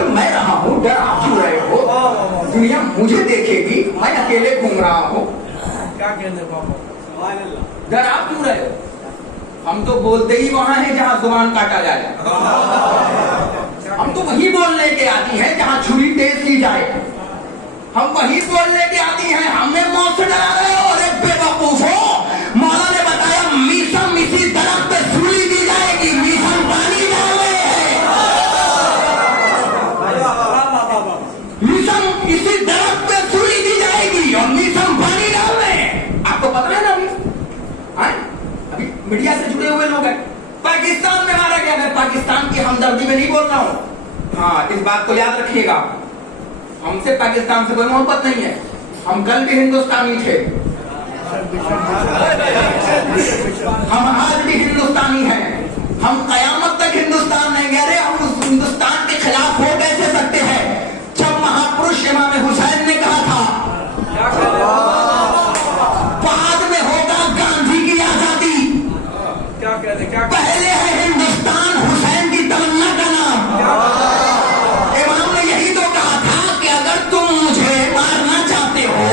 मैं रहा हूँ, डर आप क्यों रहे हो? दुनिया मुझे देखेगी, मैं अकेले घूम रहा हूँ, क्या कहते बाबा? डर आप क्यों रहे हो? हम तो बोलते ही वहां हैं जहां जुबान काटा जाए। हम तो वही बोलने के आती हैं जहां छुरी तेज की जाए। हम वही बोलने के आती हैं, हमें मौत से डरा रहे हो। अरे बेवकूफो, मौला ने बताया मीसम इसी दरख्त पे सूली दी जाएगी। मीसम पानी डाल रहे हैं, मीसम इसी दरख्त पे सूली दी जाएगी और मीसम पानी डाल रहे हैं। आपको पता है ना? अभी मीडिया से जुड़े हुए लोग हैं। पाकिस्तान में मारा गया। मैं पाकिस्तान की हमदर्दी में नहीं बोल रहा हूँ, हाँ इस बात को याद रखिएगा। हमसे पाकिस्तान से कोई मोहब्बत नहीं है, हम कल भी हिंदुस्तानी थे, हम आज भी हिंदुस्तानी हैं, हम कयामत तक हिंदुस्तान नहीं गए। हम उस हिंदुस्तान के खिलाफ हो कैसे सकते हैं जब महापुरुष इमाम हुसैन ने कहा था बाद में होगा गांधी की आजादी, क्या कहते? क्या पहले है हिंदुस्तान हुसैन की तमन्ना का नाम। इमाम ने यही तो कहा था कि अगर तुम मुझे मारना चाहते हो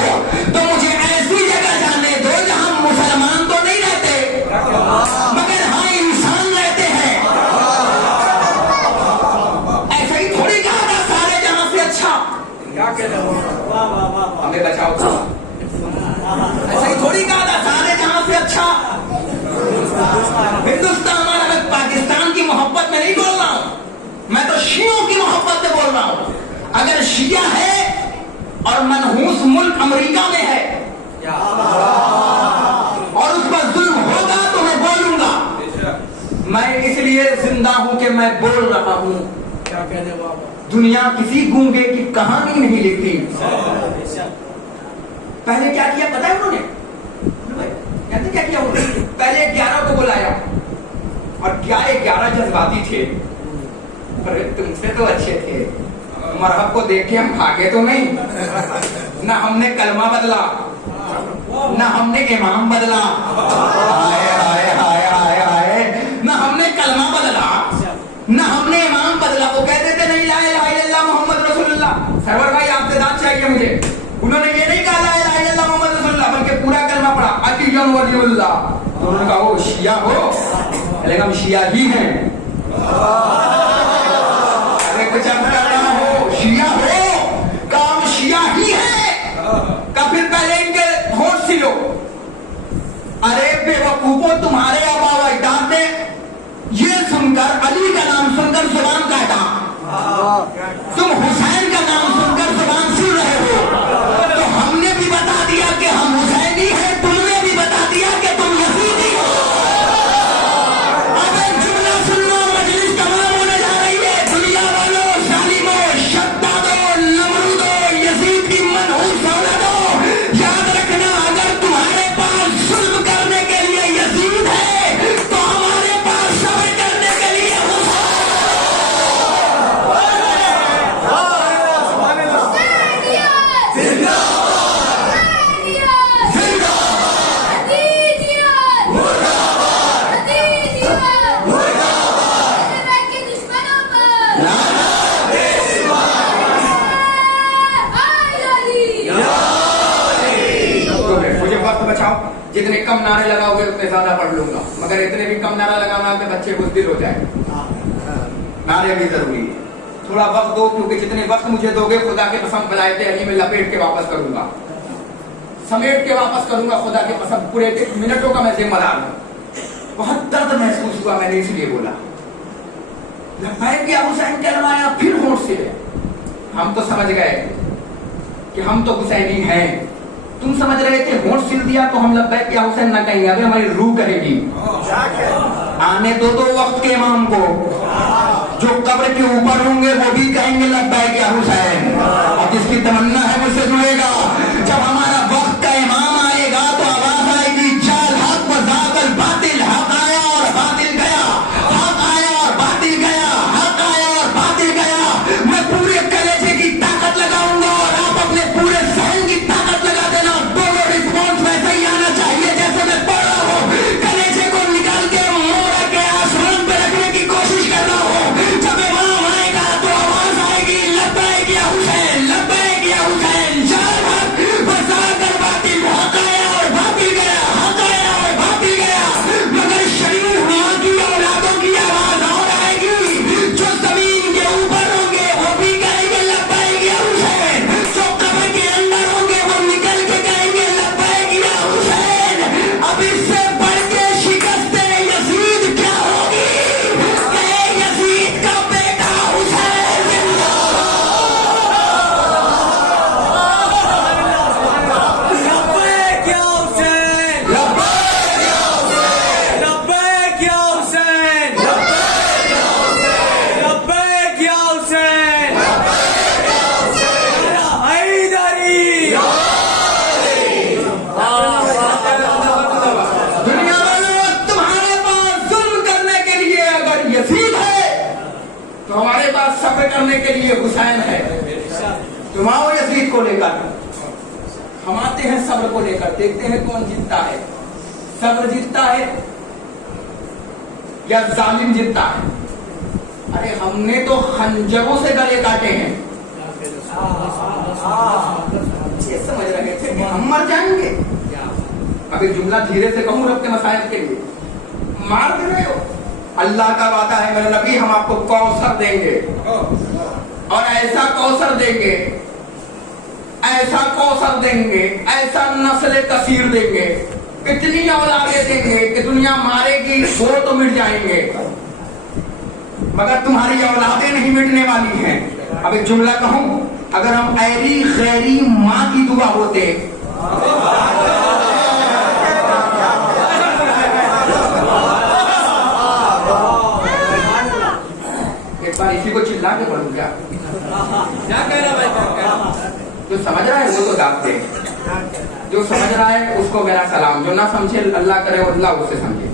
तो मुझे ऐसी जगह जाने दो जहां मुसलमान तो नहीं रहते मगर हाँ इंसान रहते हैं। ऐसा ही थोड़ी कहा था सारे जहां से अच्छा। क्या कहते? वाह वाह वाह, हमें बचाओ। ऐसा ही थोड़ी कहा था सारे जहां से अच्छा हिंदुस्तान। मैं पाकिस्तान की मोहब्बत में नहीं बोल रहा हूं, मैं तो शियों की मोहब्बत में बोल रहा हूं। अगर शिया है और मनहूस मुल्क अमेरिका में है और उस पर जुल्म होगा तो मैं बोलूंगा। मैं इसलिए जिंदा हूं कि मैं बोल रहा हूं। क्या कहते बाबा? दुनिया किसी गूंगे की कहानी नहीं लिखती। पहले क्या किया पता है उन्होंने? जानते क्या किया उन्होंने? पहले 11 को बुलाया और 11 जज्बाती थे। अरे तुमसे तो अच्छे थे, मरहब को देख के हम भागे तो नहीं। ना हमने कलमा बदला, ना हमने इमाम बदला, हाय हाय हाय हाय हाय, ना हमने कलमा बदला, ना हमने इमाम बदला। वो कहते थे नहीं ला इलाहा इल्लल्लाह मोहम्मद रसूलुल्लाह। सरवर भाई आपसे दाद चाहिए मुझे। उन्होंने ये नहीं कहा ला इलाहा इल्लल्लाह मोहम्मद रसूलुल्लाह, बल्कि पूरा कलमा पढ़ा अलीयुन वलीउल्लाह। तो उन्होंने कहा वो शिया हो? लेकिन हम शिया ही हैं। अरे कुछ अब करना हो, शिया हो, काम शिया ही है का फिर पहले इनके होश सिलो। अरे बेवकूफो, तुम्हारे आबा व अजदाद ने ये सुनकर अली का नाम सुनकर जुबान काटा, तुम हुसैन का नाम सुनकर जुबान सुन रहे हो। तो हमने भी बता दिया कि हम हुसैनी हैं, तुमने भी बता दिया कि तुम यजीदी हो। अब एक जुमला सुनना, मजलिस तमाम होने जा रही है। दुनिया वालों, जालिमों, शद्दादों, नमरूदों, यजीद की मनहूस औलादों, याद रखना अगर तुम्हारे पास जुल्म करने के लिए यजीद है तो हमारे पास सब्र करने के लिए हुसैन। कम नारे लगाओगे उतने ज्यादा पढ़ लूंगा, मगर इतने भी कम नारा लगाना कि बच्चे बुज़दिल हो जाए। नारे भी जरूरी है। थोड़ा वक्त दो, क्योंकि जितने वक्त मुझे दोगे खुदा के कसम बलायते अली में लपेट के वापस करूंगा, समेट के वापस करूंगा। खुदा के कसम पूरे मिनटों का मैं जिम्मेदार हूं। बहुत दर्द महसूस हुआ, मैंने इसलिए बोला। लब्बैक या हुसैन कहलवाया, फिर होंठ से हम तो समझ गए कि हम तो हुसैनी हैं। तुम समझ रहे थे होंठ सिल दिया तो हम लब्बैक या हुसैन ना कहेंगे, अबे हमारी रूह कहेगी। आने दो वक्त के इमाम को, जो कब्र के ऊपर होंगे वो भी कहेंगे लब्बैक या हुसैन। और जिसकी तमन्ना है मुझसे जुड़ेगा। जब हमारा वक्त का इमाम आएगा तो आवाज आएगी, जाल हक व जाकल बातिल, हक आया और बातिल गया, हक आया और बातिल गया, हक आया और बातिल गया। मैं पूरे कलेजे की ताकत लगाऊंगा और आप अपने पूरे सहन की ताकत लगा देना। दोनों रिस्पॉन्स वैसे ही आना चाहिए जैसे मैं पढ़ रहा हूँ। कलेजे को निकाल के मोड़ के आसमान पे रखने की कोशिश कर रहा हूँ। जब इमाम आएगा तो आवाज आएगी, लब्बैक या हुसैन, लब्बैक या हुसैन। जाल हक व जाकल बातिल, हक आया और बातिल गया, हक आया और बातिल गया। मगर शरीफ मां की औलादों की आवाज और आएगी, जो जमीन के ऊपर होंगे वो भी कहेंगे लब्बैक या हुसैन। जो कब्र के अंदर होंगे वो निकल के कहेंगे लब्बैक या हुसैन। अब इससे बढ़ के शिकस्त यजीद क्या होगी? कहे यजीद का बेटा हुसैन जिंदाबाद। लब्बैक या हुसैन, लब्बैक या हुसैन, लब्बैक या हुसैन, लब्बैक या हुसैन, हैदरी। दुनिया वालों, तुम्हारे पास जुल्म करने के लिए अगर यजीद है तो हमारे पास सब्र करने के लिए हुसैन है। तुम आओ यजीद को लेकर, हम आते हैं सब्र को लेकर, देखते हैं कौन जीतता है। सब्र जीतता है या जालिम जीतता है? अरे हमने तो खंजरों से गले काटे हैं। ये समझ रहे थे कि हम मर जाएंगे। अब एक जुमला धीरे से कहूं रब के मसाइल के लिए, मार दे रहे हो। अल्लाह का वादा है, मेरे नबी हम आपको कौसर देंगे और ऐसा कौसर देंगे, ऐसा कौसर देंगे, ऐसा नस्ल कसीर देंगे, इतनी औलादे देंगे कि दुनिया मारेगी वो तो मिट जाएंगे, मगर तुम्हारी औलादे नहीं मिटने वाली हैं। अब एक जुमला कहूं, अगर हम ऐरी खैरी माँ की दुआ होते, एक बार इसी को चिल्ला के पढ़ूं क्या? क्या कह रहा भाई, क्या कह रहा? जो समझ रहा है वो तो दाद दे, जो समझ रहा है उसको मेरा सलाम, जो ना समझे अल्लाह करे और अल्लाह उससे समझे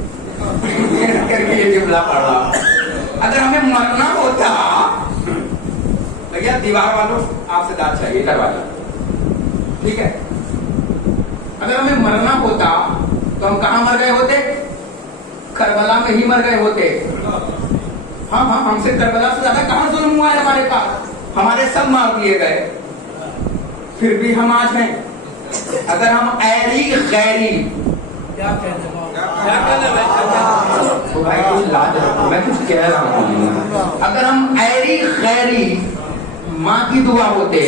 करके ये जुमला पढ़ रहा। अगर हमें मरना होता, भैया दीवार वालों आपसे दाद चाहिए, दरवाजा ठीक है, अगर हमें मरना होता तो हम कहाँ मर गए होते? करबला में ही मर गए होते। हाँ हाँ, हमसे करबला से ज्यादा कहाँ जुल्म हुआ है हमारे पास? हमारे सब मार दिए गए, फिर भी हम आज हैं। अगर हम ऐरी गैरी, क्या कहने भाई, तो भाई कुछ लाज रखो, मैं कुछ कह रहा हूँ। अगर हम ऐरी गैरी माँ की दुआ होते,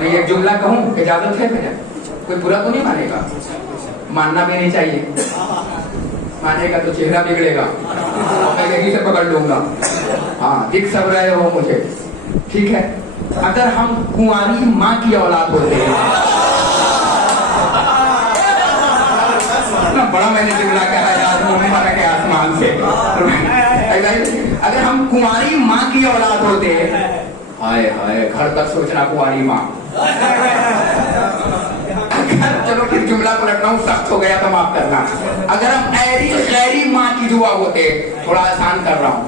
नहीं एक जुमला कहूँ, इजाजत है मेरा? कोई बुरा तो नहीं मानेगा? मानना भी नहीं चाहिए, मानेगा तो चेहरा बिगड़ेगा और मैं यहीं से पकड़ लूंगा। हाँ, दिख सब रहे हो मुझे, ठीक है। अगर हम कुंवारी माँ की औलाद होते हैं, ना बड़ा मैंने जुमला कहा यार, मुंह मारा के आसमान से। अगर हम कुंवारी माँ की औलाद होते, हाय हाय घर तक सोचना कुंवारी माँ। चलो फिर जुमला पलट रहा हूँ, सख्त हो गया तो माफ करना। अगर हम ऐरी गैरी माँ की दुआ होते, थोड़ा आसान कर रहा हूँ,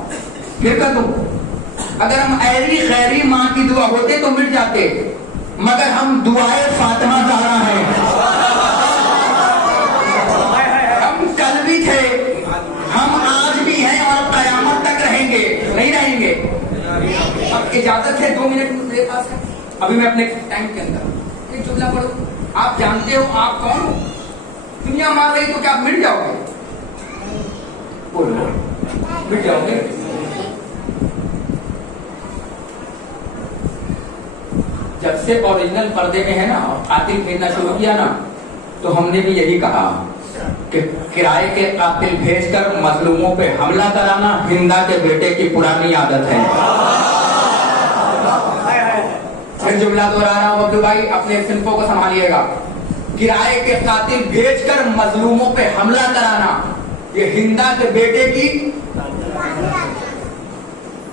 फिर कर दूं। अगर हम ऐरी गैरी माँ की दुआ होते तो मिट जाते, मगर हम दुआए फातिमा ज़हरा हैं। हम कल भी थे, हम आज भी हैं और कयामत तक रहेंगे, नहीं रहेंगे। अब इजाजत है 2 मिनट मेरे पास है, अभी मैं अपने टाइम के अंदर एक जुमला पढ़ूं। आप जानते हो आप कौन हो? दुनिया मार रही तो क्या आप मिट जाओगे? बोलो, मिट जाओगे? जब से ओरिजिनल पर्दे में है ना और कातिल भेजना शुरू किया ना, तो हमने भी यही कहा कि किराए के कातिल भेजकर मजलूमों पे हमला कराना हिंदा के बेटे की पुरानी आदत है। फिर जुमला दोहरा रहा हूं अब्दुल भाई, अपने सिंफों को संभालिएगा। किराए के कातिल भेजकर मजलूमों पे हमला कराना ये हिंदा के बेटे की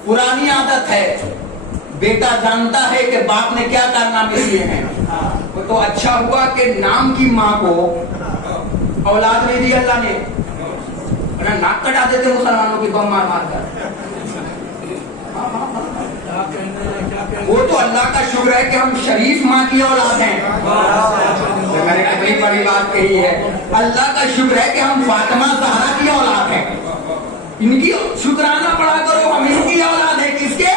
पुरानी आदत है। बेटा जानता है कि बाप ने क्या कारनामे किए हैं, वो तो अच्छा हुआ कि नाम की माँ को औलाद नहीं दी अल्लाह ने, वरना नाक कटा देते मुसलमानों की बम मार मार कर। वो तो अल्लाह का शुक्र है कि हम शरीफ माँ की औलाद हैं। मैंने बड़ी बड़ी बात कही है, अल्लाह का शुक्र है कि हम फातिमा ज़हरा की औलाद हैं। इनकी शुक्राना पड़ा करो, हम इनकी औलाद है। किसके?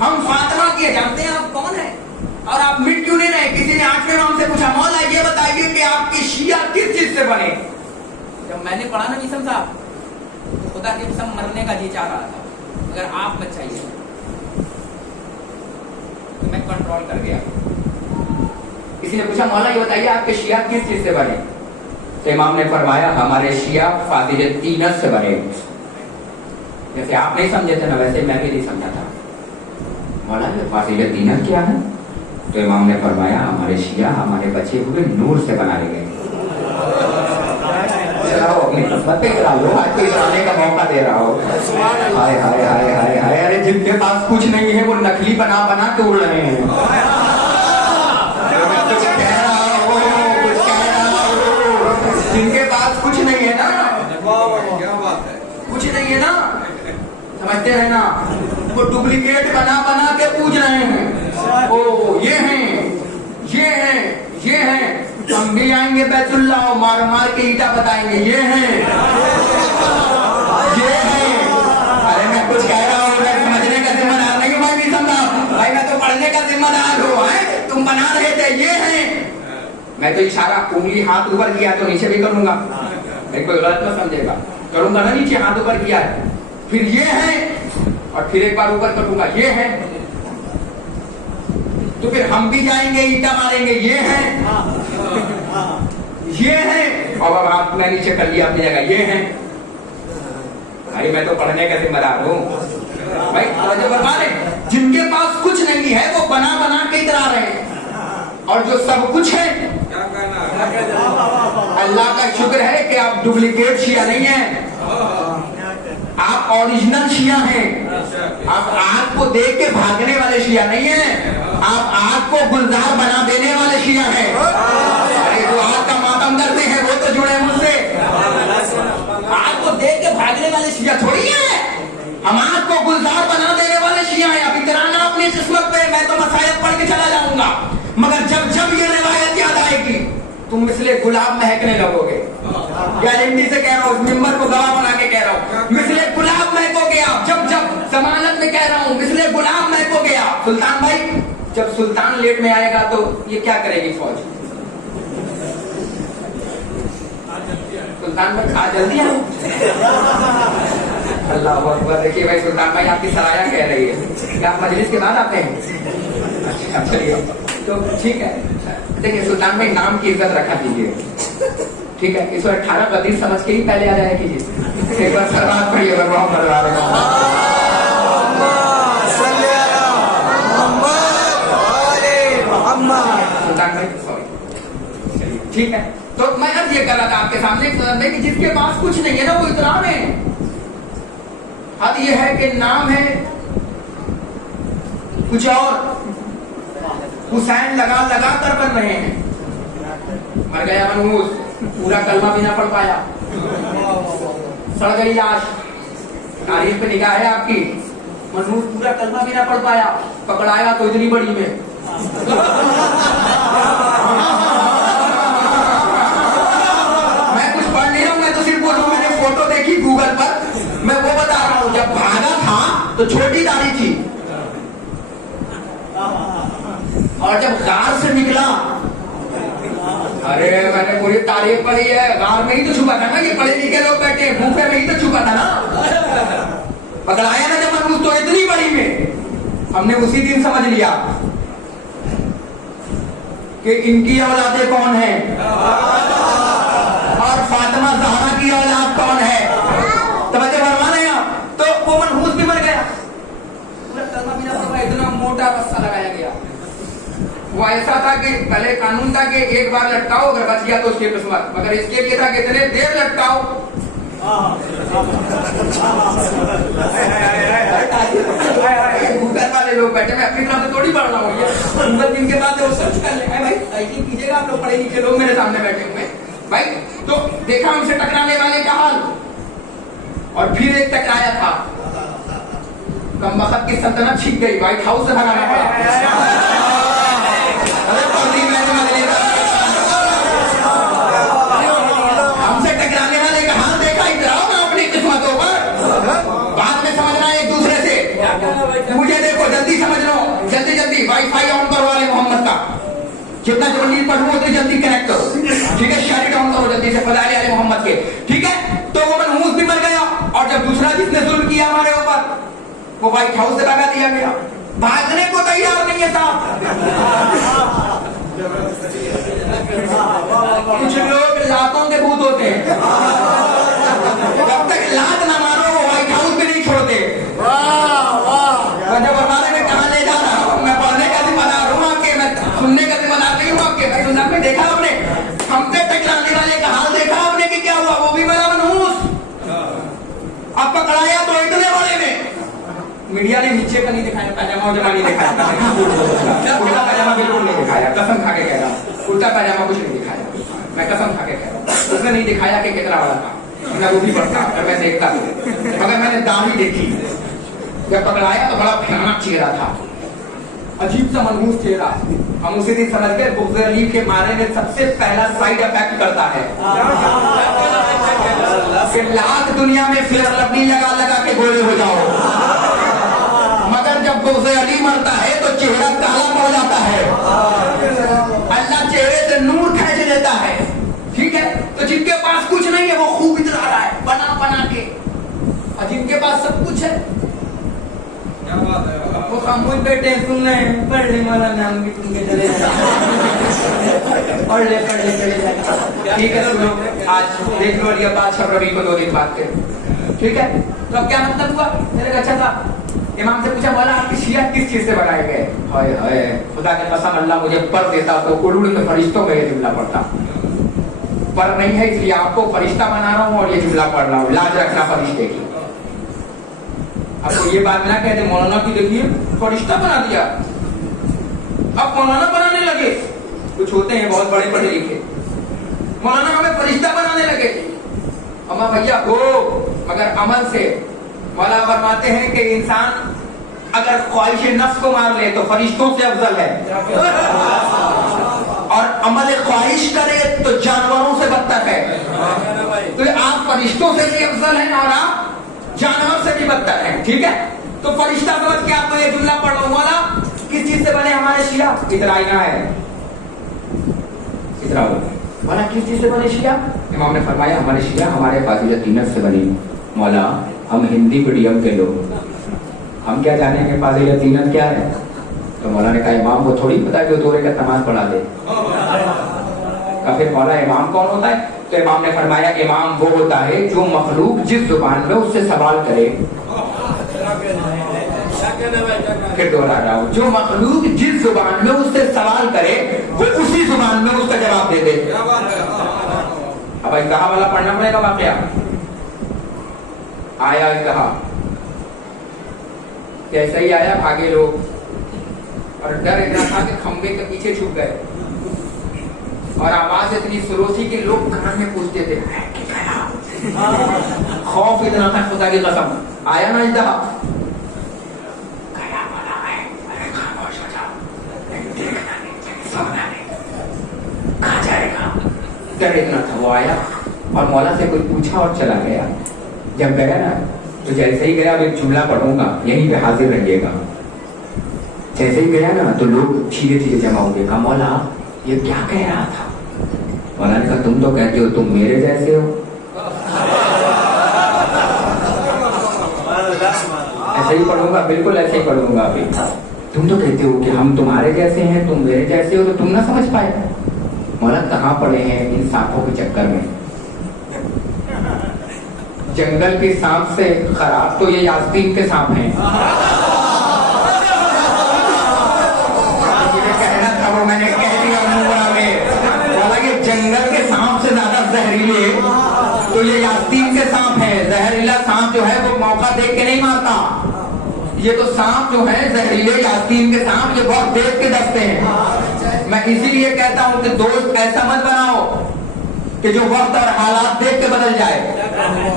हम फातिमा की। जानते हैं आप कौन है और आप मिट क्यों नहीं रहे? किसी ने 8वें इमाम से पूछा, मौला ये बताइए कि आपकी शिया किस चीज से बने? जब मैंने पढ़ा ना निसम साहब, तो खुदा की कसम मरने का जी चाह रहा था, अगर आप मत चाहिए तो मैं कंट्रोल कर गया। किसी ने पूछा, मौला ये बताइए आपके शिया किस चीज से बने? तो इमाम ने फरमाया, हमारे शिया फातिज तीनत से बने। जैसे आप नहीं समझे थे ना, वैसे मैं भी नहीं समझा था। मौला ये फातिज तीनत क्या है? तो इमाम ने फरमाया, हमारे शिया हमारे बचे हुए नूर से बनाए गए। अपनी किस्मत पे करा लो, आज तो इतराने का मौका दे रहा हो। हाय हाय हाय हाय हाय, अरे जिनके पास कुछ नहीं है वो नकली बना बना के उड़ रहे हैं। कुछ कह रहा हो, कुछ कह रहा हो। जिनके पास कुछ नहीं है ना, क्या बात है, कुछ नहीं है ना, समझते हैं ना, वो डुप्लीकेट बना बना के पूछ रहे हैं। ओ ये हैं, ये हैं, ये हैं। हम भी आएंगे बैतुल्लाह और मार मार के ईटा बताएंगे, ये हैं, ये हैं। अरे मैं कुछ कह रहा हूँ, मैं समझने का जिम्मेदार नहीं हूँ भाई, नहीं समझा भाई, मैं तो पढ़ने का जिम्मेदार हूँ। तुम बना रहे थे, ये हैं। मैं तो इशारा उंगली हाथ ऊपर किया तो नीचे भी करूंगा, कोई गलत ना समझेगा, करूंगा ना, नीचे हाथ ऊपर किया है, फिर ये हैं और फिर एक बार ऊपर करूंगा, ये हैं। तो फिर हम भी जाएंगे ईटा मारेंगे, ये हैं, ये हैं। और अब आपने नीचे कर लिया अपनी जगह, ये हैं। भाई मैं तो पढ़ने का जिम्मेदार हूँ भाई, जो बर्बाद जिनके पास कुछ नहीं है वो बना बना के इतरा रहे हैं, और जो सब कुछ है, अल्लाह का शुक्र है कि आप डुप्लीकेट शिया नहीं है, आप ओरिजिनल शिया हैं। आप आग को देख के भागने वाले शिया नहीं है, आप आग को गुलजार बना देने वाले शिया हैं। अरे जो आग का मातम करते हैं वो तो जुड़े मुझसे, आग को देख के भागने वाले शिया थोड़ी है, हम आग को गुलजार बना देने वाले शिया हैं। अब इतराना अपनी किस्मत पे, मैं तो मसायब पढ़ के चला जाऊंगा, मगर जब जब ये रिवायत याद आएगी तुम मिसले गुलाब महकने लगोगे। गारंटी से कह रहा हूँ, मिंबर को गवाह बना के कह रहा हूँ, मिसले गुलाब महकोगे आप। जब जब जमानत में कह रहा हूँ, मिसले गुलाब महकोगे आप। सुल्तान भाई, जब सुल्तान लेट में आएगा तो ये क्या करेगी फौज? सुल्तान भाई आज जल्दी आओ। अल्लाह अकबर। देखिए भाई, सुल्तान भाई आपकी सराया कह रही है, क्या आप मजलिस के बाद आते हैं? अच्छा चलिए, तो ठीक है। देखिए सुल्तान भाई, नाम की इज्जत रखा कीजिए, ठीक है? 118 गदीर समझ के ही पहले आ जाया कीजिए। एक बार सरबात पढ़िए, सुल्तान भाई सॉरी, ठीक है? तो मैं अब ये कर रहा था आपके सामने कि जिसके पास कुछ नहीं है ना वो इतराम है। अब ये है कि नाम है कुछ और, हुसैन लगा लगा कर बन रहे हैं। मर गया मनहूस, पूरा कलमा भी ना पढ़ पाया, सड़ गई लाश, तारीख पे निगाह है आपकी, मनहूस पूरा कलमा भी ना पढ़ पाया, पकड़ाया तो इतनी बड़ी में। मैं कुछ पढ़ नहीं रहा हूं, मैं तो सिर्फ बोलूं, मैंने फोटो देखी गूगल पर, मैं वो बता रहा हूं। जब भागा था तो छोटी दाढ़ी थी, और जब कार से निकला, अरे अरे मैंने पूरी तारीफ पढ़ी है, गार में ही तो छुपा था ना, ये पढ़े लिखे लोग बैठे हैं, गुफे में ही तो छुपा था ना। पकड़ाया ना जब मनहूस तो इतनी बड़ी में हमने उसी दिन समझ लिया कि इनकी औलादे कौन है और फातिमा ज़हरा की औलाद कौन है। तवज्जो फरमाना यहाँ। तो वो मनहूस भी मर गया, इतना मोटा रस्सा लगाया गया। वो ऐसा था कि पहले कानून था कि एक बार लटकाओ, अगर बच गया तो उसकी किस्मत, मगर इसके लिए था कि इतने देर लटकाओ। गूगल वाले लोग बैठे, मैं अपनी तरफ से थोड़ी पढ़ रहा हूँ, ये गूगल जिनके पास है वो सर्च कर ले भाई, ऐसी कीजिएगा आप लोग पढ़े लिखे लोग मेरे सामने बैठे हुए भाई। तो देखा उनसे टकराने वाले का हाल, और फिर एक टकराया था, कम वक्त की सल्तनत छिप गई, व्हाइट हाउस से भगाना पड़ा। हमसे टकराने वाले का हाल देखा, इतराओ ना अपनी किस्मतों पर, बाद में समझना एक दूसरे से। मुझे देखो जल्दी समझ लो, जल्दी जल्दी वाईफाई ऑन करो वाले मोहम्मद का, जितना जल्दी पढ़ूं उतनी जल्दी कनेक्ट करो, ठीक है। शरीर ऑन करो जल्दी से फजाइल आले मोहम्मद के, ठीक है। तो वो मनहूस भी मर गया, और जब दूसरा जिसने जुल्म किया हमारे ऊपर, वो व्हाइट हाउस से भगा दिया गया। भागने को तैयार नहीं है साहब। कुछ लोग लातों के भूत होते हैं, जब तक लात ना मारो वो व्हाइट हाउस भी नहीं छोड़ते। जब हमारे में कहा ले जा रहा हूँ, मैं पढ़ने का जिम्मेदार हूँ आपके, मैं सुनने का जिम्मेदार नहीं हूँ आपके। भाई सुनना में देखा आपने, हमसे टकराने वाले का हाल देखा आपने कि क्या हुआ, वो भी बड़ा मनहूस। अब पकड़ाया तो इतने बड़े में, मीडिया ने नीचे का नहीं दिखाया, पैजामा उजामा नहीं दिखाया, उल्टा पैजामा बिल्कुल नहीं दिखाया, कसम खा के कह रहा हूँ, उल्टा पैजामा कुछ नहीं दिखाया, मैं कसम खा के कह रहा हूँ। उसने नहीं दिखाया कि कितना बड़ा था, मैं वो भी पढ़ता और मैं देखता भी, मगर मैंने दाढ़ी देखी। जब पकड़ाया तो बड़ा भयानक चेहरा था, अजीब सा मनहूस चेहरा। हम उसी दिन समझ गए बुग़्ज़ अली के मारे में सबसे पहला साइड इफेक्ट करता है कि लाख दुनिया में फिर लबनी लगा लगा के गोरे हो जाओ, मगर जब बुग़्ज़ अली मरता है तो चेहरा काला पड़ जाता है, अल्लाह चेहरे से नूर खींच लेता है, ठीक है। तो जिनके पास कुछ नहीं है वो खूब इतरा रहा है बना बना के, और जिनके पास सब कुछ है वो खामोश बैठे सुन रहे हैं, पढ़ ले माला नाम भी तुमके चले पढ़ ले चले जाए, ठीक है। सुनो आज देख लो ये बात शब रबी को 2 दिन बाद के, ठीक है। तो अब क्या मतलब हुआ, मेरे अच्छा था इमाम से पूछा, बोला आपकी शिया किस चीज से बनाए गए। हाय हाय खुदा के कसम अल्लाह मुझे पढ़ देता तो उड़ूड़ में फरिश्तों में ये जुमला पढ़ता, पर नहीं है इसलिए आपको फरिश्ता बना रहा हूँ और ये जुमला पढ़ रहा हूँ, लाज रखना फरिश्ते की। आपको ये बात ना कह दे मौलाना की देखिए फरिश्ता बना दिया, अब मौलाना बनाने लगे। कुछ होते हैं बहुत बड़े पढ़े लिखे, मौलाना हमें फरिश्ता बनाने लगे। अम्मा भैया हो, मगर अमल से मौला फरमाते हैं कि इंसान अगर ख्वाहिश नफ्स को मार ले तो फरिश्तों से अफजल है, और अमल ख्वाहिश करे तो जानवरों से बदतर है। तो आप फरिश्तों से भी अफजल हैं और आप जानवर से भी बदतर है, ठीक है। तो फरिश्ता समझ के आपको ये जुमला पढ़ लो, मौला किस चीज से बने हमारे शिया, इतराइना है, इतरा मौला किस चीज से बने शिया। इमाम ने फरमाया हमारे शिया हमारे फाजिलतीनत से बनी। मौला हम हिंदी मीडियम के लोग, हम क्या जानेंगे फाजिलतीनत क्या है। तो मौला ने कहा इमाम को थोड़ी पता है जो 2 रकात नमाज पढ़ा दे। फिर मौला इमाम कौन होता है, तो इमाम ने फरमाया इमाम वो होता है जो मखलूक जिस जुबान में उससे सवाल करे, फिर दोहरा रहा हूँ, जो मखलूक जिस जुबान में उससे सवाल करे वो उसी जुबान में उसका जवाब दे दे। अब इंतहा वाला पढ़ना पड़ेगा वाकया। आया इंतहा, कैसे ही आया भागे लोग, और डर इतना था कि खंबे के पीछे छुप गए, और आवाज इतनी सुरोसी कि लोग कान में पूछते थे खौफ इतना था खुदा की कसम। आया ना इंतहा, खामोश हो जाओ, देखना नहीं, सोना नहीं, कहाँ जाएगा। डर इतना था, वो आया और मौला से कोई पूछा और चला गया। जब गया ना तो जैसे ही गया, अब एक जुमला पढ़ूंगा यहीं पे हाजिर रहिएगा। जैसे ही गया ना तो लोग धीरे धीरे जमा होंगे, कहा मौला ये क्या कह रहा था, मौलाना ने कहा तुम तो कहते हो तुम मेरे जैसे हो, ऐसे ही पढ़ूंगा, बिल्कुल ऐसे ही पढ़ूंगा अभी। तुम तो कहते हो कि हम तुम्हारे जैसे हैं, तुम मेरे जैसे हो, तो तुम ना समझ पाए। मौलाना कहाँ पड़े हैं इन सांपों के चक्कर में। जंगल के सांप से खराब तो ये यास्तीन के सांप हैं। मुझे कहना था वो मैंने कह दिया मुंह में। हालांकि जंगल के सांप से ज्यादा जहरीले तो ये यास्तीन के सांप है। जहरीला सांप जो है वो मौका देख के नहीं मारता। ये तो सांप जो है जहरीले यास्तीन के सांप, ये बहुत देख के डसते हैं। मैं इसीलिए कहता हूं कि दोस्त ऐसा मत बनाओ कि जो वक्त और हालात देख के बदल जाए।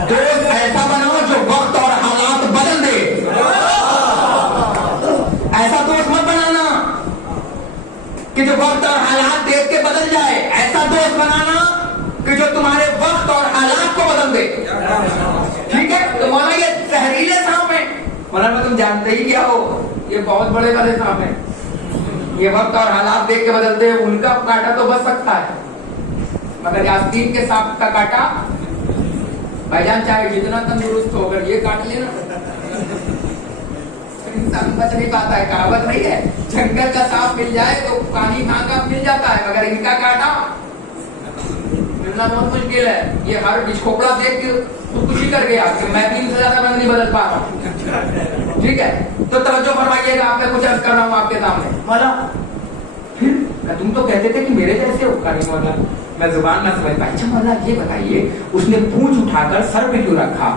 दोस्त ऐसा बनाओ जो वक्त और हालात बदल दे। ऐसा दोस्त मत बनाना कि जो वक्त और हालात देख के बदल जाए। ऐसा दोस्त बनाना कि जो तुम्हारे वक्त और हालात को बदल दे। ठीक है? तो मौलाना ये जहरीले सांप है। मौलाना तुम जानते ही क्या हो, ये बहुत बड़े बड़े सांप है। ये वक्त और हालात देख के बदलते हैं। उनका काटा तो बच सकता है, मगर यास्तीन के सांप का काटा भाईजान चाहे जितना तंदुरुस्त हो, अगर ये काट लेना तो इंसान बच नहीं पाता है। कहावत नहीं है, जंगल का सांप मिल जाए तो पानी भागा मिल जाता है, मगर इनका काटा मिलना बहुत मुश्किल है। ये हर बिछोपड़ा देख के खुदकुशी कर गया कि मैं 3 से ज्यादा रंग नहीं बदल पा रहा हूँ। ठीक है, तो तवज्जो फरमाइएगा, आप मैं कुछ अर्ज कर रहा हूँ आपके सामने। मौला फिर तुम तो कहते थे कि मेरे जैसे हो। कहीं मौला मैं जुबान ना समझ पाई। अच्छा मौला ये बताइए, उसने पूंछ उठाकर सर पे क्यों रखा?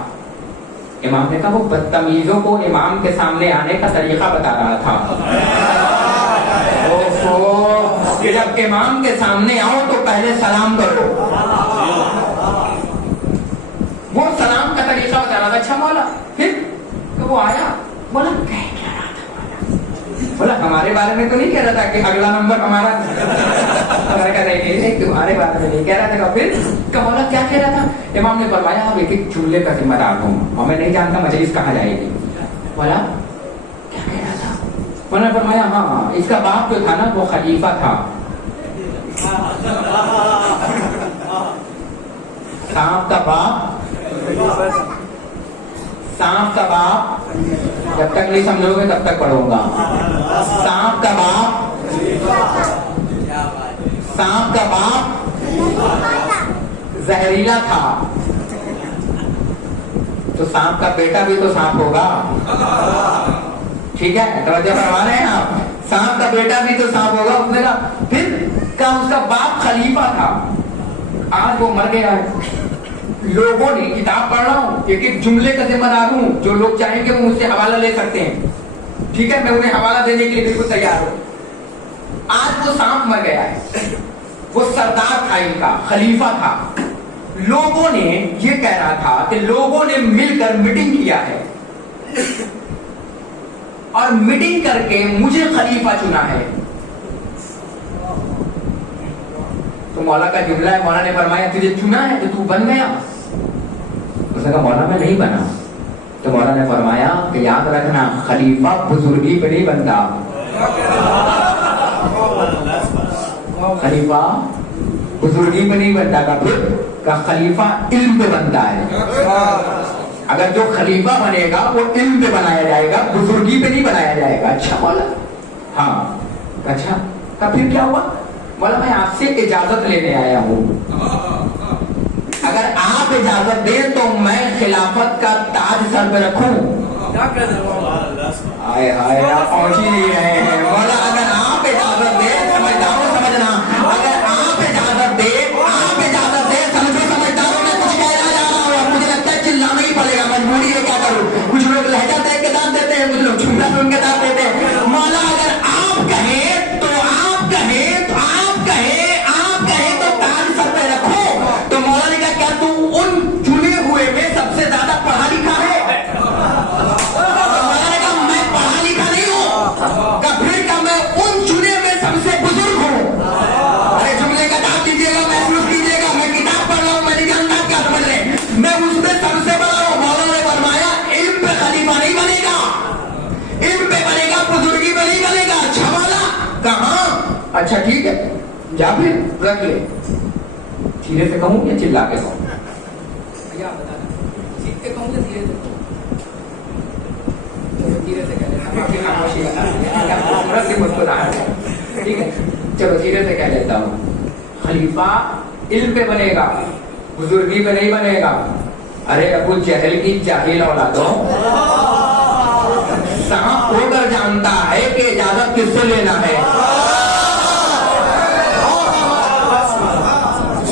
इमाम ने कहा वो बदतमीजों को इमाम के सामने आने का तरीका बता रहा था। ओफो, कि जब इमाम के सामने आओ तो पहले सलाम करो। वो सलाम का तरीका बता रहा था। अच्छा मौला फिर तो वो आया, बोला क्या रहा था? बोला हमारे बारे में तो नहीं कह रहा था कि अगला नंबर हमारा। नहीं, तुम्हारे बारे में नहीं कह रहा था। फिर मौला क्या कह रहा था? इमाम ने फरमाया अब एक चूल्हे का जिम्मेदार हूँ और मैं नहीं जानता मजलिस कहाँ जाएगी। बोला क्या कह रहा था? मौला ने फरमाया हाँ, इसका बाप जो था ना वो खलीफा था। सांप का बाप, सांप का बाप, जब तक नहीं समझोगे तब तक पढ़ूंगा। सांप का बाप, सांप का बाप जहरीला था, तो सांप का बेटा भी तो सांप होगा। ठीक है, तवज्जो फरमा रहे हैं आप? सांप का बेटा भी तो सांप होगा। उसने कहा फिर क्या उसका बाप खलीफा था, आज वो मर गया है। लोगों ने, किताब पढ़ रहा हूँ, एक एक जुमले का जिम्मेदार हूँ, जो लोग चाहेंगे वो मुझसे हवाला ले सकते हैं। ठीक है, मैं उन्हें हवाला देने के लिए बिल्कुल तैयार हूँ। आज वो सांप मर गया है, वो सरदार था, इनका खलीफा था। लोगों ने, ये कह रहा था कि लोगों ने मिलकर मीटिंग किया है और मीटिंग करके मुझे खलीफा चुना है। तो मौला का जुमला है, मौला ने फरमाया तुझे चुना है तो तू बन गया। उसने कहा मौला मैं नहीं बना। तो मौला ने फरमाया कि याद रखना खलीफा बुजुर्गी पे नहीं बनता, खलीफा बुजुर्गी पे नहीं बनता का, फिर का खलीफा इल्म पे बनता है। अगर जो खलीफा बनेगा वो इल्म पे बनाया जाएगा, बुजुर्गी पे नहीं बनाया जाएगा। अच्छा मौला, हाँ अच्छा, का फिर क्या हुआ? बोला मैं आपसे इजाजत लेने आया हूँ, अगर आप इजाजत दें तो मैं खिलाफत का ताज सर पे रखूं। हाय हाय, आप पहुंच ही नहीं रहे हैं। बोला अगर आप इजाजत दें, समझदारों समझना, अगर आप इजाजत दें, समझो समझदारों, मैं कुछ कहना जा रहा हूँ, मुझे लगता है चिल्लाना ही पड़ेगा, मजबूरी है, क्या करूँ। कुछ लोग लहजा देख के दांत देते हैं, कुछ लोग छुपा सुन के दांत देते हैं। मौला अगर आप कहें तो आप कहें तो आप कहें तो ताज सर पे रखो। तो मौला ने कहा क्या तू उन चुने हुए में सबसे ज्यादा पढ़ा लिखा है? मौला ने कहा मैं पढ़ा लिखा नहीं हूँ। क्या फिर क्या मैं उन चुने में सबसे बुजुर्ग हूँ? अरे जुमले का दांत दीजिएगा, महसूस कीजिएगा, मैं किताब पढ़ रहा हूँ, मैं नहीं जानता क्या समझ रहे, मैं उसमें सबसे बड़ा हूँ। मौला ने फरमाया इल्म पे खलीफा नहीं बनेगा, इल्म पे बनेगा, बुजुर्गी पे नहीं बनेगा। अच्छा मौला कहाँ? अच्छा ठीक है, जा फिर रख ले। धीरे से कहूँ या चिल्ला के कहूँ? भैया आप बताना, सीख के कहूँ या धीरे से कहूँ? चलो धीरे से कह लेता हूँ, आपकी खामोशी बता रही है, आप तुरंत ही मुस्कुराहट है, ठीक है? चलो धीरे से कह लेता हूँ। खलीफा इल्म पे बनेगा, बुजुर्गी पे नहीं बनेगा। अरे अबू जहल की जाहिल औलादों, सांप होकर जानता है कि इजाजत किससे लेना है।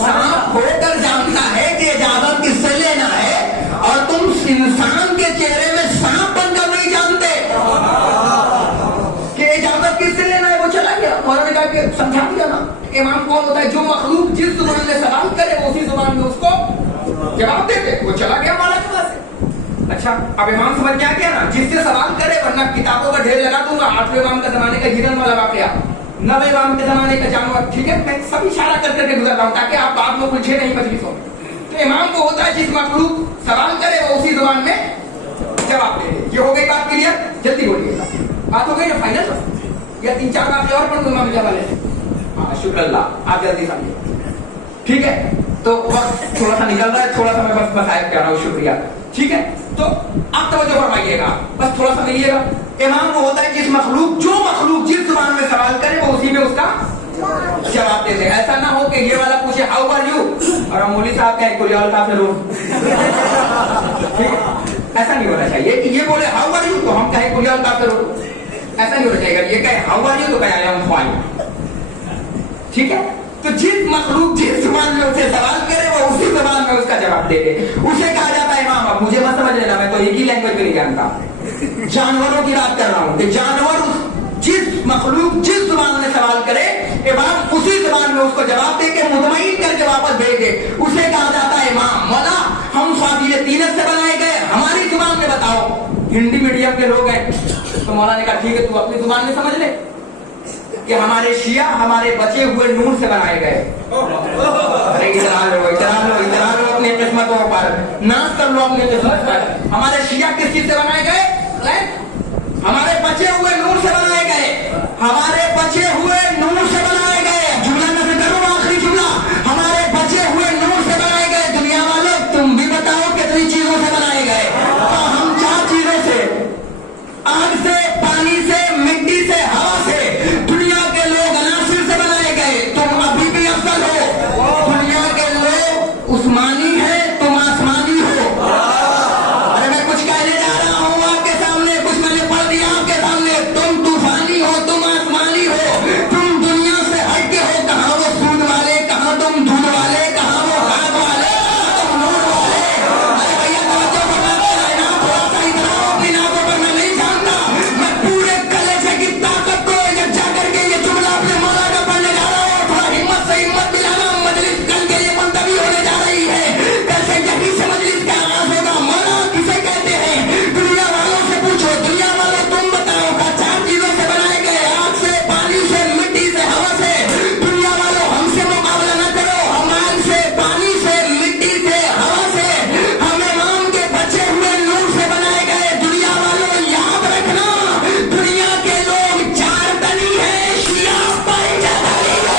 सांप होकर जानता है कि इजाजत किससे लेना है, और तुम इंसान के चेहरे में सांप बनकर नहीं जानते कि इजाजत किससे लेना है। वो चला गया, मौलाना ने कहा कि समझा दिया ना, इमाम कौन होता है? जो मखलूक जिस जुबान में सवाल करे वो उसी जुबान में उसको जवाब देते। वो चला गया मौलाना के पास से। अच्छा, अब इमाम समझ में आ गया ना, जिससे सवाल करे, वरना किताबों का ढेर लगा दूंगा। 8वें इमाम के जमाने का हिरन वाला वाकया, 9वें इमाम के जमाने का जानवर, ठीक है? मैं सब इशारा कर करके गुजर रहा हूँ ताकि आप बाद में उलझे नहीं मजलिसों में। तो इमाम को होता है जिस मखलूक सवाल करे वो उसी जुबान में जवाब दे दे। ये हो गई बात क्लियर? जल्दी बोलिएगा, बात हो गई ना फाइनल? या 3-4 बातें और पढ़ दूँ इमाम के हवाले से? हाँ शुक्र अल्लाह, आप जल्दी समझिए, ठीक है? तो वक्त थोड़ा सा निकल रहा है, थोड़ा सा मैं बस बताया कह रहा हूँ, शुक्रिया, ठीक है? तो आप तवज्जो फरमाइएगा, बस थोड़ा सा मिलिएगा। इमाम वो होता है जिस मखलूक, जो मखलूक जिस जुबान में सवाल करे वो उसी में उसका जवाब दे दे। ऐसा ना हो कि ये वाला पूछे हाउ आर यू और मौलवी साहब कहे कुरियाल काफिर, ठीक है? ऐसा नहीं होना चाहिए कि ये बोले हाउ आर यू तो हम कहे कुरियाल काफिर, ऐसा नहीं होना चाहिए। ये कहे हाउ आर यू तो कहे आई एम फाइन, ठीक है? तो जिस मखलूक जिस जुबान में उसे सवाल करे वो उसी जुबान में उसका जवाब दे दे, उसे कहा जाता है इमाम। अब मुझे मत समझ लेना, मैं तो एक ही लैंग्वेज में नहीं जानता, जानवरों की बात कर रहा हूँ कि जानवर जिस मखलूक जिस जुबान में सवाल करे इमाम उसी जुबान में उसको जवाब दे के मुतमईन करके वापस भेज दे, उसे कहा जाता है इमाम। मौला हम फादिल तीनत से बनाए गए, हमारी जुबान में बताओ। हिंदी मीडियम के लोग हैं, तो मौला ने कहा ठीक है तू अपनी जुबान में समझ ले कि हमारे शिया हमारे बचे हुए नूर से बनाए गए। इतरा लो अपनी किस्मतों पर, नाश कर लो अपनी किस्मत पर। हमारे शिया किस चीज से बनाए गए? हमारे बचे हुए नूर से बनाए गए, हमारे बचे हुए नूर से बनाए गए। जुमला में से करो आखिरी जुमला, हमारे बचे हुए नूर से बनाए गए। दुनिया वालों तुम भी बताओ कितनी चीजों से बनाए गए? तो हम 4 चीजों से, आग से, पानी से, मिट्टी से, हवा से। दुनिया के लोग अनासिर से बनाए गए, तुम अभी भी अफजल हो। दुनिया के लोग उस्मानी है, तुम आसमानी हो। अरे मैं कुछ कहने जा रहा हूँ आपके सामने, कुछ मैंने पढ़ दिया आपके सामने। तुम तूफानी हो, तुम आसमानी हो, तुम दुनिया से हटके हो। कहाँ वो सूद वाले, कहाँ तुम दूध वाले, कहाँ वो खाद वाले, तुम नूर वाले। अरे भैया तवज्जो फरमाते रहना, थोड़ा सा इतना अपनी नाकों पर मैं नहीं जानता। मैं पूरे कलेजे की ताकत को इकट्ठा करके ये जुमला अपने मौला का पढ़ने जा रहा हूँ। थोड़ा हिम्मत से हिम्मत मिलाना, मजलिस कल के लिए मुलतवी होने जा रही है। कल से यहीं से मजलिस का आगाज होगा। मौला किसे कहते हैं? दुनिया वालों से पूछो, दुनिया वालों तुम बताओ। का 4 चीजों से बनाए गए, आग से, पानी से, मिट्टी से, हवा से। दुनिया वालों हमसे मुकाबला न करो, हम आग से, पानी से, मिट्टी से, हवा से, हम इमाम के बचे हुए नूर से बनाए गए। दुनिया वालों याद रखना, दुनिया के लोग 4 तनी है, शिया पंचतनी है।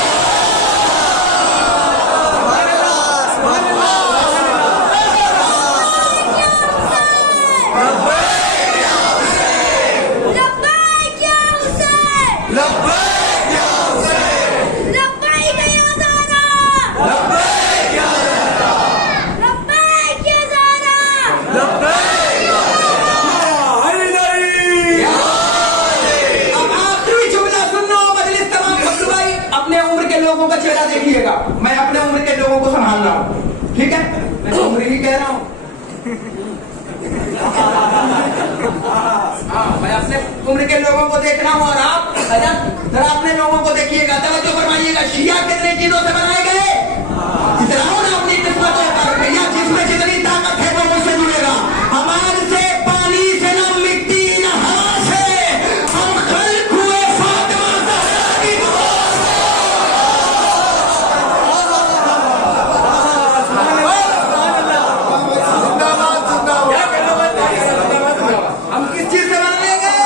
लब्बैक या हुसैन, लब्बैक या ज़हरा, लब्बैक या ज़हरा। अब आखिरी जुमला सुन लो मजलिस तमाम फखर भाई, अपने उम्र के लोगों का चेहरा देखिएगा। मैं अपने उम्र के लोगों को संभाल रहा हूँ, ठीक है? मैं तो उम्र ही कह रहा हूँ। हाँ, मैं अपने उम्र के लोगों को देख रहा हूँ और आप जरा अपने लोगों को देखिएगा, तवज्जो फरमाइएगा। शिया कितने चीजों से बनाए गए? इतराओ ना अपनी किस्मतों पर। भैया जिसमें जितनी ताकत है वो मुझसे जुड़ेगा। हम आग से, पानी से, न मिट्टी न हवा से, हम खल्क हुए फातिमा ज़हरा की दुआ से। हम किस चीज से बनाए गए?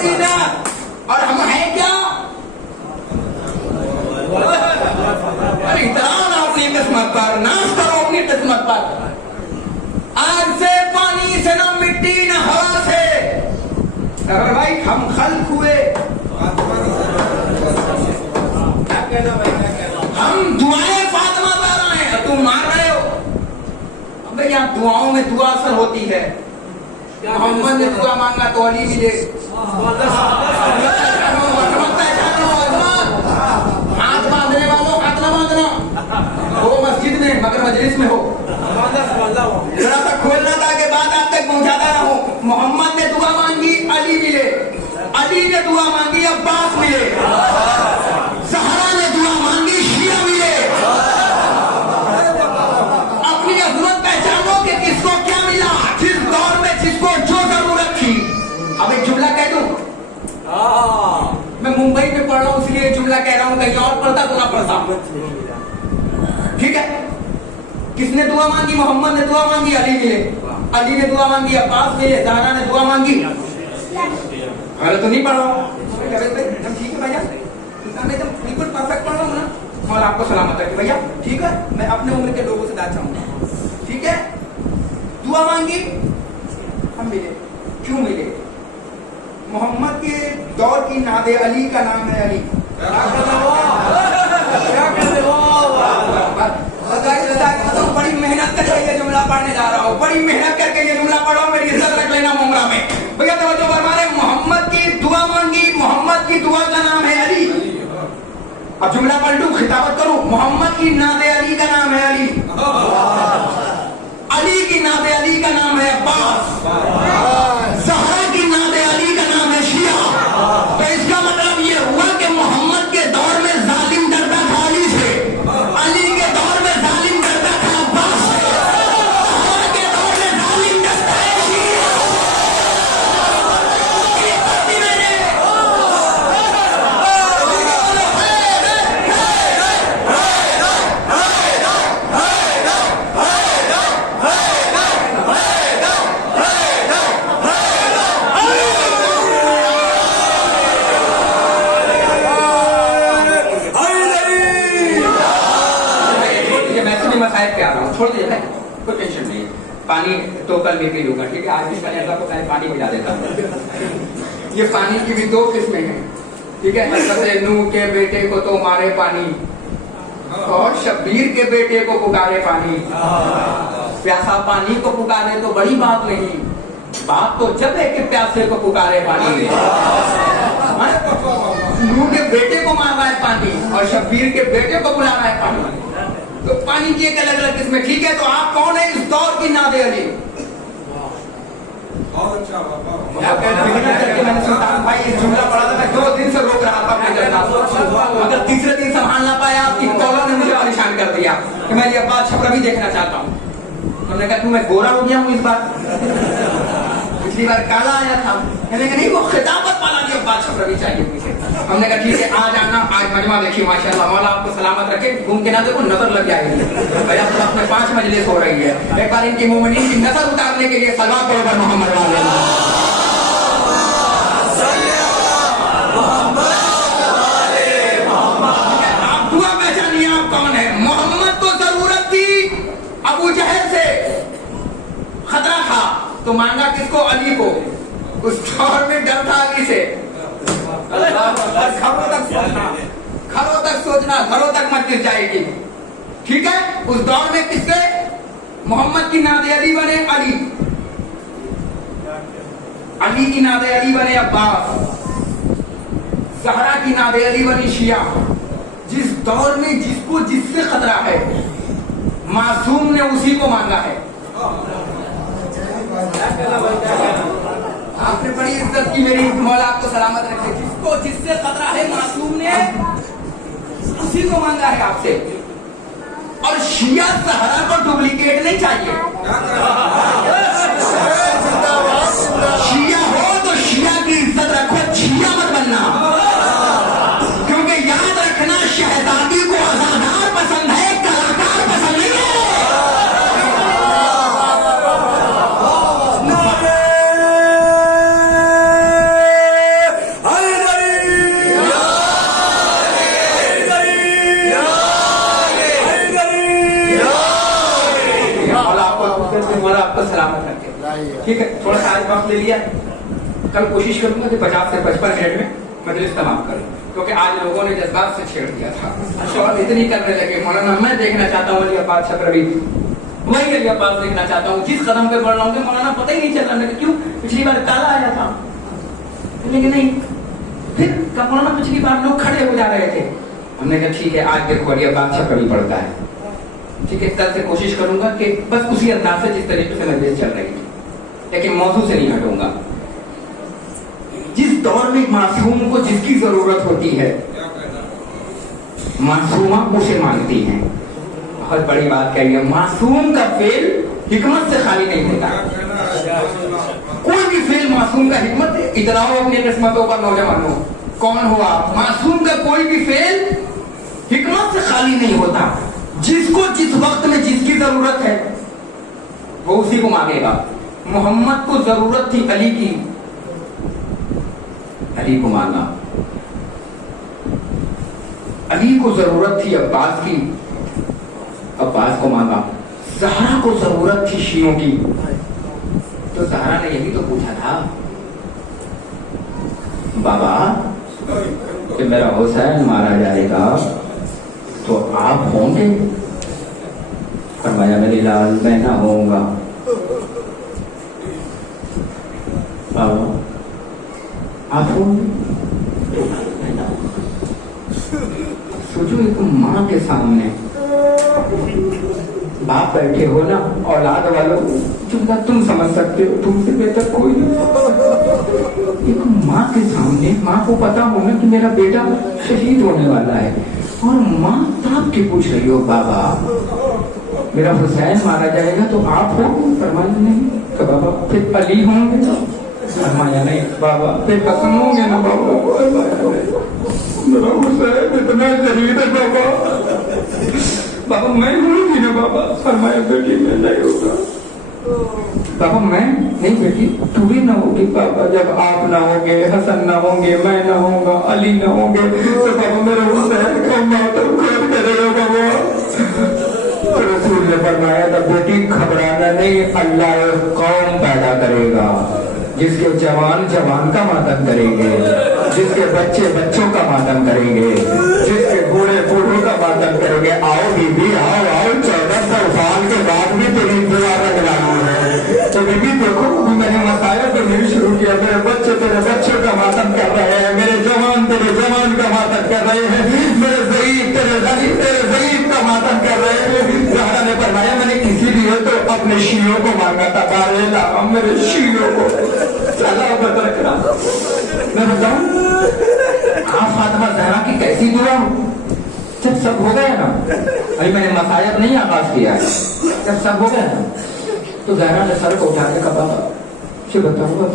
सीना अगर भाई हम खल्क हुए, क्या कहना भाई, क्या कहना? हम दुआएं फातिमा पा रहे हैं और तुम मार रहे हो। अबे यहाँ दुआओं में दुआ असर होती है। मोहम्मद ने दुआ मांगा तो अली मिले। हाथ बांधने वालों हाथ ना बांधना, वो मस्जिद में मगर मजलिस में हो। जरा सा खोलना ताकि बात आप तक पहुंचाता रहो। मोहम्मद ने दुआ मांगी, अली मिले। अली ने दुआ मांगी, अब्बास मिले। ज़हरा ने दुआ मांगी, शिया मिले। अपनी अजमत पहचानो कि किसको क्या मिला, जिस दौर में जिसको जो जरूरत थी। अब एक जुमला कह दूं, मैं मुंबई में पढ़ रहा हूं इसलिए जुमला कह रहा हूं, कहीं और पढ़ता तो ना पढ़ता। ठीक है, किसने दुआ मांगी? मोहम्मद ने दुआ मांगी, अली मिले। अली ने दुआ मांगी, अब्बास मिले। ज़हरा ने दुआ मांगी। गलत तो नहीं पढ़ रहा हूं? एकदम ठीक है भैया, मैं एकदम बिल्कुल परफेक्ट पढ़ रहा हूं ना। और आपको सलामत रखे भैया, ठीक है। मैं अपने उम्र के लोगों से दाद चाहूंगा, ठीक है। दुआ मांगी, हम मिले। क्यों मिले? मोहम्मद के दौर की नादे अली का नाम है अली। बड़ी मेहनत करके ये जुमला पढ़ने जा रहा हूँ, बड़ी मेहनत करके ये जुमला पढ़ा, मेरी इज्जत रख लेना मुमरा में। भैया तवज्जो फरमाए, मोहम्मद की दुआ मांगी, मोहम्मद की दुआ का नाम है अली। अब जुमला पलटू, खिताबत करूं, मोहम्मद की नादे अली का नाम है अली। अली की नादे अली का नाम है अब्बास। ज़हरा की नादे अली का नाम है शिया। तो इसका मतलब ये हुआ कि मोहम्मद के दौर में जालिम डरता था अली से, अली के दौर में जालिम डरता था अब्बास से, ज़हरा के दौर में जालिम डरता है शिया। ये पढ़ती मैंने। छोड़ दीजिए भाई, कोई टेंशन नहीं है। पानी तो कल मैं पी लूंगा, ठीक है। आज भी मैंने को पहले पानी पिला देता हूँ। ये पानी की भी दो किस्में हैं, ठीक है। हज़रत नूह के बेटे को तो मारे पानी, और शब्बीर के बेटे को पुकारे पानी। प्यासा पानी को पुकारे तो बड़ी बात नहीं, बात तो जब है कि प्यासे को पुकारे पानी। नूह के बेटे को मार रहा है पानी और शब्बीर के बेटे को बुला रहा है पानी। तो पानी की एक अलग अलग किस्में, ठीक है। तो आप कौन है इस दौर की नादे अली? मैंने सुल्तान भाई इस जुमला पढ़ा था, मैं 2 दिन से रोक रहा था अपने जज्बात, मगर तीसरे दिन संभाल ना पाया। आपकी कॉलर ने मुझे परेशान कर दिया कि मैं ये बात छपरा भी देखना चाहता हूँ। हमने कहा क्यों, मैं गोरा हो गया हूँ इस बार? पिछली बार काला आया था। मैंने कहा नहीं, वो खिताबत वाला जो बात छपरा भी चाहिए मुझे। हमने कहा ठीक है, आज आना, आज मजमा देखिए माशाल्लाह, मौला आपको सलामत रखे। घूम के ना देखो, नजर लग जाएगी भैया। अपने 5 मजलिस हो रही है, एक बार इनकी मोमिनीन की नजर उतारने के लिए सलवा पढ़ो पर मोहम्मद वाले। आप दुआ पहचानिए, आप कौन है? मोहम्मद को जरूरत थी अबू जहल से, खतरा था तो मांगा किसको? अली को। उस दौर में डर था अली से। घरों तक सोचना, घरों तक सोचना, घरों तक मत गिर जाएगी, ठीक है। उस दौर में किससे? मोहम्मद की नादे अली बने अली, अली की नादे अली बने अब्बास, ज़हरा की नादे अली बनी शिया। जिस दौर में जिसको जिससे खतरा है, मासूम ने उसी को मांगा है। आपने बड़ी इज्जत की, मेरी मौला आपको सलामत रखे। जिसको जिससे खतरा है, मासूम ने उसी को मांगा है आपसे। और शिया ज़हरा को डुप्लीकेट नहीं चाहिए। शिया हो तो शिया की इज्जत रखो, शिया मत बनना। क्योंकि याद रखना, शहजादी को अज़ादार पसंद है, कलाकार पसंद नहीं है। आपको सलामत रखे, ठीक है। थोड़ा सा आज वक्त ले लिया, कल कोशिश करूंगा कि 50 से 55 मिनट में मजलिस तमाम करूं, क्योंकि आज लोगों ने जज्बात से छेड़ दिया था, सवाल इतनी करने लगे। मौलाना मैं देखना चाहता हूँ अली अब्बास छपरवी, वही अली अब्बास देखना चाहता हूँ, जिस कदम पे बढ़ रहा हूँ मौलाना पता ही नहीं चल रहा। मैं क्यों, पिछली बार काला आया था, लेकिन नहीं, फिर मौलाना पिछली बार लोग खड़े हो जा रहे थे। हमने कहा ठीक है, आज देखो अली अब्बास छपरवी पड़ता है, ठीक है। कल से कोशिश करूंगा कि बस उसी अंदाज से जिस तरीके से मजलिस चल रही थी, लेकिन मौजू से नहीं हटूंगा। जिस दौर में मासूम को जिसकी जरूरत होती है, मासूमा उसे मांगती हैं। बहुत बड़ी बात कही है, मासूम का फेल हिकमत से खाली नहीं होता। कोई भी फेल मासूम का हिकमत, इतराओ अपनी किस्मतों पर नौजवानों, कौन हो आप? मासूम का कोई भी फेल हिकमत से खाली नहीं होता। जिसको जिस वक्त में जिसकी जरूरत है वो उसी को मांगेगा। मोहम्मद को जरूरत थी अली की, अली को मांगा। अली को जरूरत थी अब्बास की, अब्बास को मांगा। ज़हरा को जरूरत थी शियों की, तो ज़हरा ने यही तो पूछा था, बाबा कि मेरा हुसैन मारा जाएगा तो आप होंगे? फरमाया मेरे लाल मैं ना होऊंगा। बाबा आप होंगे? मैं ना होऊंगा। सोचो एक माँ के सामने बाप बैठे हो ना, औलाद वालों तुम समझ सकते हो, तुमसे बेहतर कोई नहीं। एक माँ के सामने, माँ को पता हो ना कि मेरा बेटा शहीद होने वाला है, और माँ ताप के पूछ रही हो, बाबा मेरा हुसैन मारा जाएगा तो आप हो? फरमाया नहीं। तो बाबा फिर अली होंगे? फरमाया नहीं। बाबा फिर हसन होंगे ना? बाबा मेरा हुसैन इतना शहीद है बाबा। बाबा मैं हूँगी ना? बाबा फरमाया बेटी मैं नहीं होगा। बाबा मैं नहीं बेटी तू भी ना होगी। बाबा जब आप ना होंगे, हसन ना होंगे, मैं ना होगा, अली ना होंगे, तो बाबा मेरे हुसैन का मातम कौन करेगा? बाबा तो रसूल ने फरमाया था बेटी घबराना नहीं, अल्लाह एक कौम पैदा करेगा जिसके जवान जवान का मातम करेंगे, जिसके बच्चे बच्चों का मातम करेंगे, जिसके बूढ़े बूढ़ों का मातम करेंगे। आओ बीबी आओ आओ, 1400 साल के बाद भी तेरी दुआ रखलानी है। तो बीबी देखो मैंने मसाया तो नहीं शुरू किया, मेरे बच्चे तेरे बच्चों का मातम कर रहे हैं, मेरे जवान तेरे जवान का मातम कर रहे हैं, मेरे ज़ईफ़ तेरे ज़ईफ़ का मातम कर रहे हैं। ज़हरा ने फरमाया मैंने किसी भी हो तो अपने शियों को मांगा था, बारेला मेरे शियों को सलामत रखना। मैं बताऊं आप फातिमा ज़हरा की कैसी दुआ, जब सब हो गया ना, अभी मैंने मसायब नहीं आगाज किया है, जब सब हो गया ना तो ज़हरा ने सर को उठाने का बाबा से बताऊंगा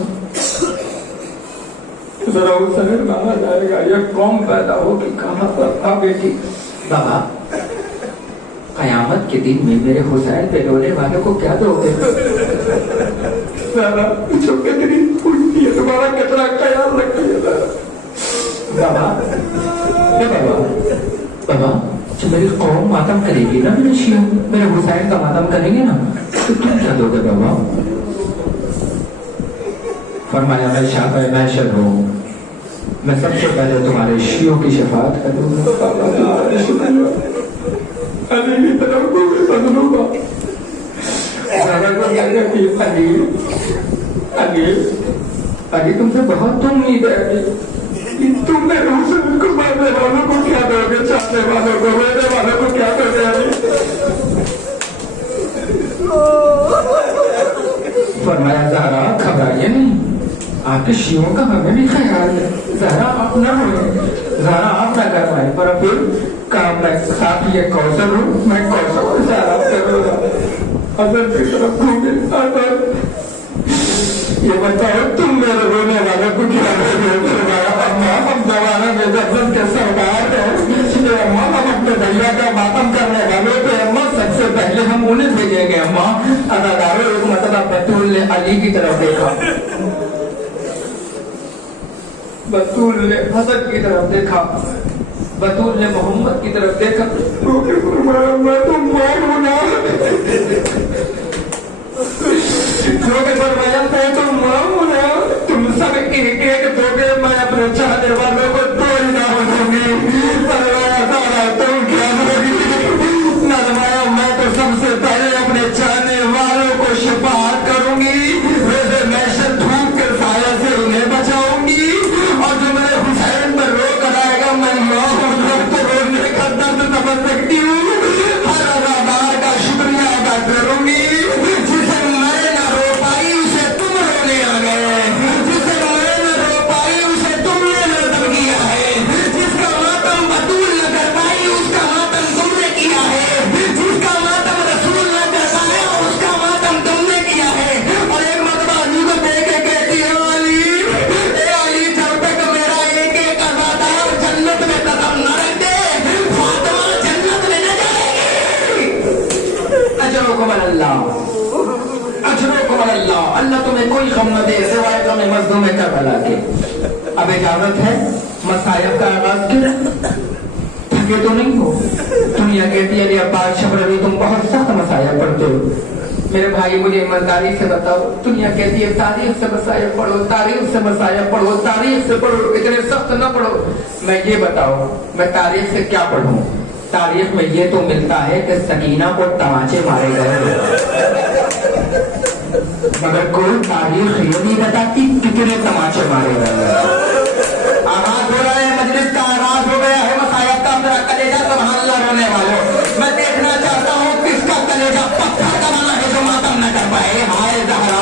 जरा हुसैन माना जाएगा, ये कौम पैदा होगी कहाँ पर? हाँ बेटी। बाबा कयामत के दिन में मेरे हुसैन पे रोने वाले को क्या दोगे? जो कितनी उल्टी है, तुम्हारा कितना ख्याल रखती है बाबा। बाबा बाबा जब मेरी कौम मातम करेगी ना, मेरे शिया मेरे हुसैन का मातम करेंगे ना, तो तुम क्या दोगे बाबा? फरमाया मैं शाफ़े महशर हूँ, मैं सबसे पहले तुम्हारे शियों की शफाअत करूँगा। अली की तरफ को बदलूंगा। अली तुमसे बहुत उम्मीद है, तुम मेरे हुसैन को मारने वालों को क्या दोगे, चाहने वालों को, रोने वालों को क्या दोगे? अली फरमाया ज़हरा घबराइए नहीं, आपके शियों का हमें भी ख्याल है। ज़हरा आप ना हो, ज़हरा आप ना कर पाए, पर फिर काम मैं साथ ये कौशल हूँ, मैं कौशल से आराम करूँगा। अगर की तरफ घूमे ये बताओ तुम मेरे रोने वालों को क्या दोगे? हम जमाना में जब के सरकार है, हम अपने भैया का मातम करने वालों पे अम्मा सबसे पहले हम उन्हें भेजेंगे। अम्मा अदाकारों एक मतलब बतूल ने अली की तरफ देखा, बतूल ने हसन की तरफ देखा, बतूल ने मोहम्मद की तरफ देखा, मैं तुम मार होना फरमाया तुम मार होना, तुम सब एक एक दोगे, मैं अपने चाहने वालों को तोड़ ना दूंगी। फरमाया सारा तुम क्या करोगी? नरमाया मैं तो सबसे पहले अपने चाहने वालों को शफाअत करूंगी, रोज़े महशर धूप के साया से उन्हें बचाऊंगी, और जो मेरे हुसैन पर रो कर आएगा मैं तो रोने का दर्द समझ सकती हूँ। हर अज़ादार का शुक्रिया अदा करूंगी। जिसे मैं न रो पाई उसे तुम रोने आ गए, जिसे मैं न रो पाई उसे तुमने नजर किया है, जिसका मातम बतूल न कर पाई उसका मातम तुमने किया है, जिसका मातम रसूल न कर पाया उसका मातम तुमने किया है। और एक मरतबा अली को देख के कहती है, अली जब तक मेरा एक एक अज़ादार जन्नत में कदम न रख दे, फातिमा जन्नत में न जाएगी। अजरुकुम अल्लाह, अजरुकुम अल्लाह। अल्लाह तुम्हें कोई गम न दे सिवाय गम मज़लूम करबला के। अब इजाजत है मसायब का आगाज करें। थके तो नहीं हो? दुनिया कहती है अब्बास शबरवी तुम बहुत सख्त मसायब पढ़ते हो। मेरे भाई मुझे ईमानदारी से बताओ, दुनिया कहती है तारीख से मसायब पढ़ो, तारीख से मसायब पढ़ो, तारीख से पढ़ो, इतने सख्त न पढ़ो। मैं ये बताओ मैं तारीख से क्या पढ़ूं? तारीख में ये तो मिलता है कि सकीना को तमाचे मारे गए, मगर कोई तारीख ये नहीं बताती कितने तमाचे मारे गए। आगाज हो रहा है मजलिस का, आगाज हो गया है मसायब का। मेरा कलेजा सुभान अल्लाह रोने वालों, मैं देखना चाहता हूँ किसका कलेजा पत्थर का बना है जो मातम न कर पाए। हाय ज़हरा,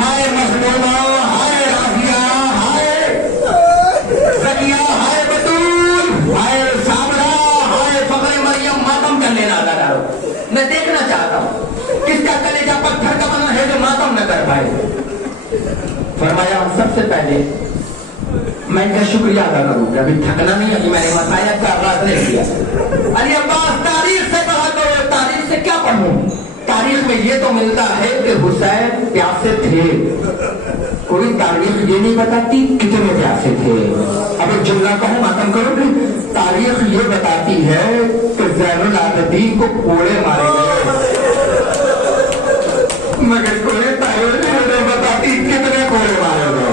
हाय मज़लूमा, हाय राफिया, हाय ज़किया, हाय बतूल, हाय साबरा, हाय फ़ख्र मरियम, मातम करने ना लगा। मैं देखना चाहता हूँ किसका कलेजा पत्थर का बना है जो मातम न कर पाए। फरमाया सबसे पहले मैं इनका शुक्रिया अदा करूंगा, अभी थकना नहीं, अभी मैंने मसायब का आगाज नहीं किया। अली अब्बास तारीख से कहा करो, तारीख से क्या पढ़ूं? तारीख में ये तो मिलता है कि हुसैन प्यासे थे, कोई तारीख ये नहीं बताती कितने प्यासे थे। अब एक जुमला कहूं मातम करोगे? तारीख ये बताती है कि ज़ैनुल आबिदीन को कोड़े मारे गए, मगर कोई तारीख नहीं बताती कितने कोड़े मारे गए।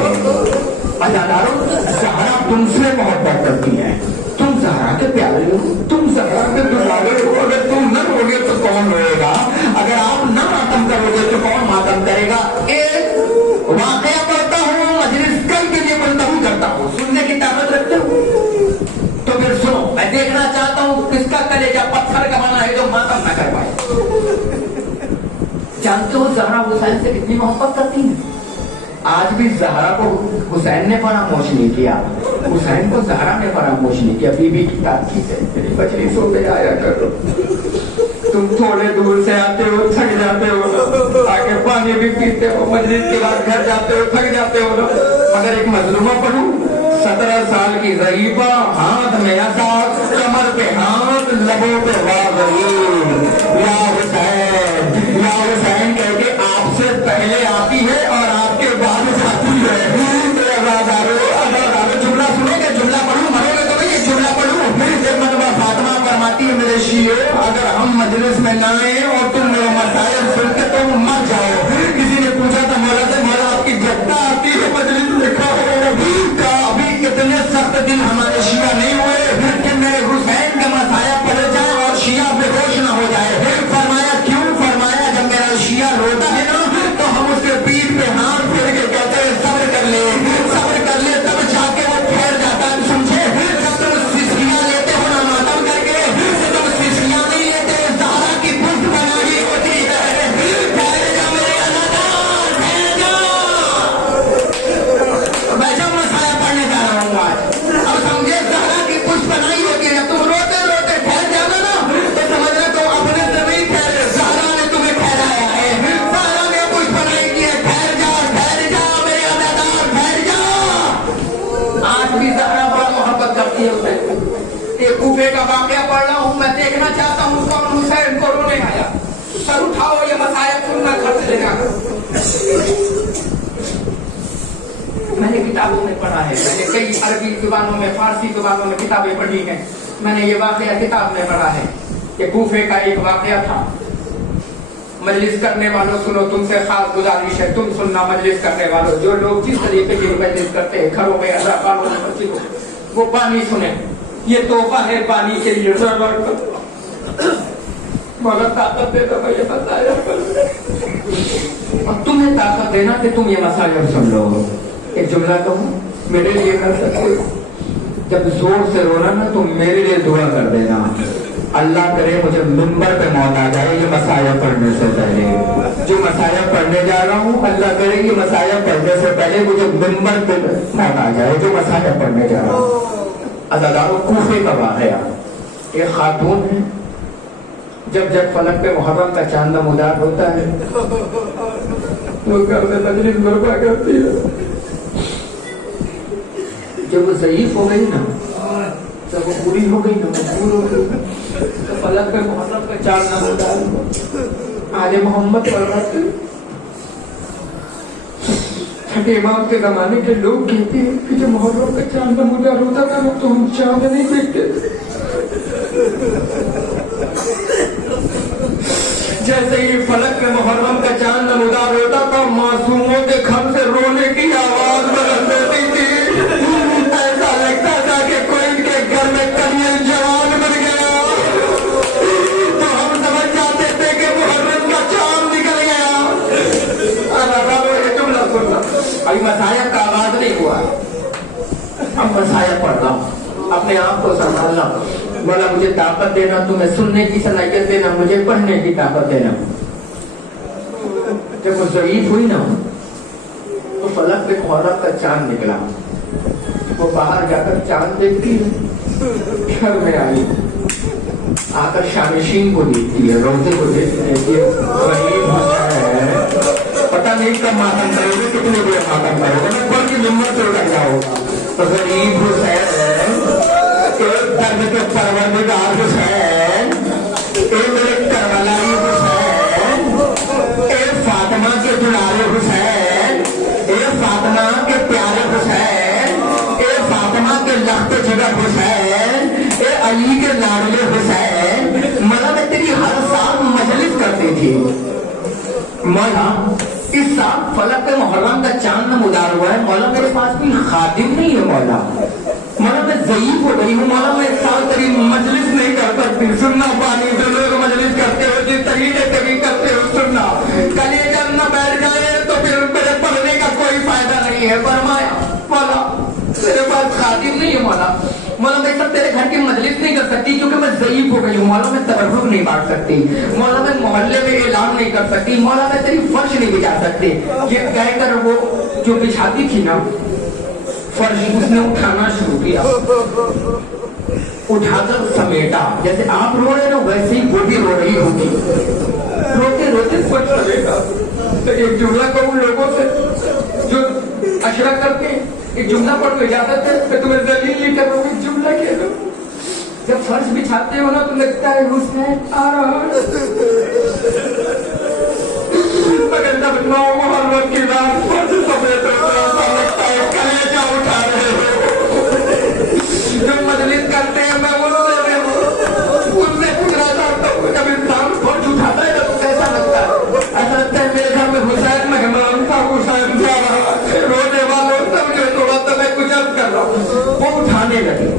अजादारों, ज़हरा तुमसे मोहब्बत करती है, तुम ज़हरा के प्यारे हो, तुम ज़हरा के दुलारे हो। अगर तुम न रोगे तो कौन रोएगा? अगर आप न मातम करोगे तो कौन मातम करेगा? एक वाकया पढ़ता हूँ, मजलिस कल के लिए बंदहू करता हूँ, सुनने की ताकत रखते हो तो फिर सुनो। मैं देखना चाहता हूँ किसका कलेजा पत्थर का बना है जो मातम न कर पाए। जानते हो ज़हरा हुसैन से कितनी मोहब्बत करती है? आज भी ज़हरा को हुसैन ने फरामोश नहीं किया, हुसैन को ज़हरा ने फरामोश नहीं किया। बीबी की ताकी से मेरी मजलिसों में आया करो, तुम थोड़े दूर से आते हो, थक जाते हो, आके पानी भी पीते हो, मजलिस के बाद घर जाते हो, थक जाते हो। मगर एक मजलूमा पढ़ूं, 17 साल की ज़ईफ़ा, हाथ में असास, कमर पे हाथ, लबों पे वाज़रीन, या हुसैन कह के आपसे पहले आती है और आपके बाद जाती है। जुमला सुनेंगे, जुमला पढ़ूं, मरोगे तो भाई जुमला पढ़ूं। एक मरतबा फातिमा फरमाती है मेरे शियो, अगर हम मजलिस में न आए और तुम मेरे मसाइल सुनते तो मर जाओ। किसी ने पूछा था मौला से, मौला आपकी जद्दा आती है मजलिस में का अभी कितने सख्त दिन हमारे शिया नहीं हुए कि मेरे हुसैन का मसाया पड़ जाए और शिया बेहोश न हो जाए। फरमाया क्यों? फरमाया जब मेरा शिया रोता है ना तो हम उसके पीठ पे हाथ फेर के कहते हैं सब्र कर ले, सब्र कर ले, तब जाके वो ठहर जाता है। समझे? जब तुम सिसियां लेते हो ना मातम करके, तो तुम सिसियां नहीं लेते, ज़हरा की पुष्ट बनानी होती है। ठहर जा मेरे अल्लाह, ठहर जा। मैं जब मसाया पढ़ने जा रहा हूँ आज, अब समझे ज़हरा की पुष्ट बनाई होती है। तुम रोते रोते ठहर जाओगे ना तो समझना तुम अपने से नहीं ठहरे, ज़हरा ने तुम्हें ठहराया है, ज़हरा ने पुष्ट बनाई की है। ठहर जा मेरे अदादार, ठहर जा। आज भी ज़हरा बड़ा मोहब्बत करती है उसे। एक कूफे का वाकया पढ़ रहा हूँ, मैं देखना चाहता हूँ कौन हुसैन को रोने आया। सर उठाओ, ये मसाया सुनना खर्च लेगा। मैंने किताबों में पढ़ा है, मैंने कई अरबी जुबानों में, फारसी जुबानों में किताबें पढ़ी हैं। मैंने ये वाकया किताब में पढ़ा है कि कूफे का एक वाकया था। मजलिस करने वालों सुनो, तुमसे खास गुजारिश है, तुम सुनना मजलिस करने वालों, जो लोग जिस तरीके की मजलिस करते हैं घरों में, अल्लाह पालों में, मस्जिदों, वो पानी सुने, ये तोहफा है पानी के लिए। मगर ताकत दे दो ये मसाइल, अब तुम्हें ताकत देना कि तुम ये मसाइल सुन लो। एक जुमला कहूँ, मेरे लिए कर सकते हो, जब जोर से रोना ना तो मेरे लिए दुआ कर देना, अल्लाह करे मुझे मिंबर पे मौत आ जाए ये मसाया पढ़ने से पहले। जो मसाया पढ़ने जा रहा हूँ, अल्लाह करे ये मसाया पढ़ने से पहले मुझे मिंबर पे मौत आ जाए जो मसाया पढ़ने जा रहा हूँ। अदादारों कूफे का वाक़या, एक खातून है, जब जब फलक पे मुहर्रम का चांद नमूदार होता है तो घर में मजलिस बर्पा करती है। जब वो ज़ईफ हो गई ना, जब वो पूरी हो गई ना, मजबूर हो गई, तो फलक पे मुहर्रम का चांद नमूदार आले मोहम्मद फरमाते, छठे इमाम के जमाने के लोग कहते हैं कि जब मुहर्रम का चांद नमूदार होता था तो हम चांद नहीं देखते। जैसे ही फलक में मुहर्रम का चांद नमूदार होता था, मासूमों के घर से रोने की आवाज बदल देती थी। ऐसा लगता था कि कोई के घर में कन्या जवान बन गया, तो हम समझ जाते थे कि मुहर्रम का चांद निकल गया। जुमला सुनना, अभी मसाया का आवाज नहीं हुआ, अब मसाया पढ़ रहा हूँ, अपने आप को संभालना। बोला मुझे ताकत देना, तुम्हें सुनने की सलाहियत देना, मुझे पढ़ने की ताकत देना। जब वो ज़ईफ हुई ना तो फलक पे मुहर्रम का चांद निकला, वो बाहर जाकर चांद देखती है, घर में आई आकर शामिशीन को देखती है, रोजे को देखती है, पता नहीं कब मातम करोगे, कितने देर मातम करोगे, मैं कौन की हिम्मत से लग जाओगा। तो गरीब हुसैन, दर्द के परवरदिगार हुसैन, मेरे करबलाई हुसैन, फातिमा के दुलारे हुसैन, फातिमा के प्यारे हुसैन, फातिमा के लख्त जिगर हुसैन, अली के लाडले हुसैन, मतलब मैं तेरी हर साल मजलिस करती थी। मौला इस साल फलक के मुहर्रम का चांद नमूदार हुआ है, मौला मेरे पास कोई खादिम नहीं है, मौला मैं ज़ईफ हो गई हूँ, मौला मैं साल तेरी मजलिस नहीं कर सकती। सुनना पानी जो लोग मजलिस करते हो, जिस तरीके से भी करते हो, सुनना, कलेजा न बैठ जाए तो फिर मेरे पढ़ने का कोई फायदा नहीं है। फरमाया मौला तेरे पास खादिम नहीं है, मौला मैं सब तेरे घर की मजलिस नहीं कर सकती क्योंकि मैं ज़ईफ हो गई हूँ, मौला मैं तबर्रुक नहीं बांट सकती, मौला मैं मोहल्ले में ऐलान नहीं कर सकती, मौला मैं तेरी फर्श नहीं बिछा सकती। ये कहकर वो जो बिछाती थी ना फर्श, उसने उठाना शुरू किया, उठाकर समेटा, जैसे आप रो रहे हो वैसे ही वो भी रो रही होगी, रोते रोते फर्श समेटा। तो एक जुमला कहूँ लोगों से जो अशरा करते, एक जुमला पढ़ लो, इजाजत है मैं तुम्हें जलील नहीं कर रहा हूँ, एक जुमला कह दो। जब फर्श बिछाते हो ना तो लगता है हुसैन आ रहा है, मगर जब 9 मुहर्रम की रात फर्श समेटो लगता है कलेजा उठा रहे हो। जो मजलिस करते हैं मैं उनसे पूछना चाहता हूँ, जब इंसान फर्श उठाता है तो कैसा लगता है? ऐसा लगता है मेरे घर में हुसैन मेहमान था, हुसैन जा रहा, रोने वालों समझो थोड़ा तो मैं कुछ अर्ज कर रहा हूँ। वो उठाने लगे,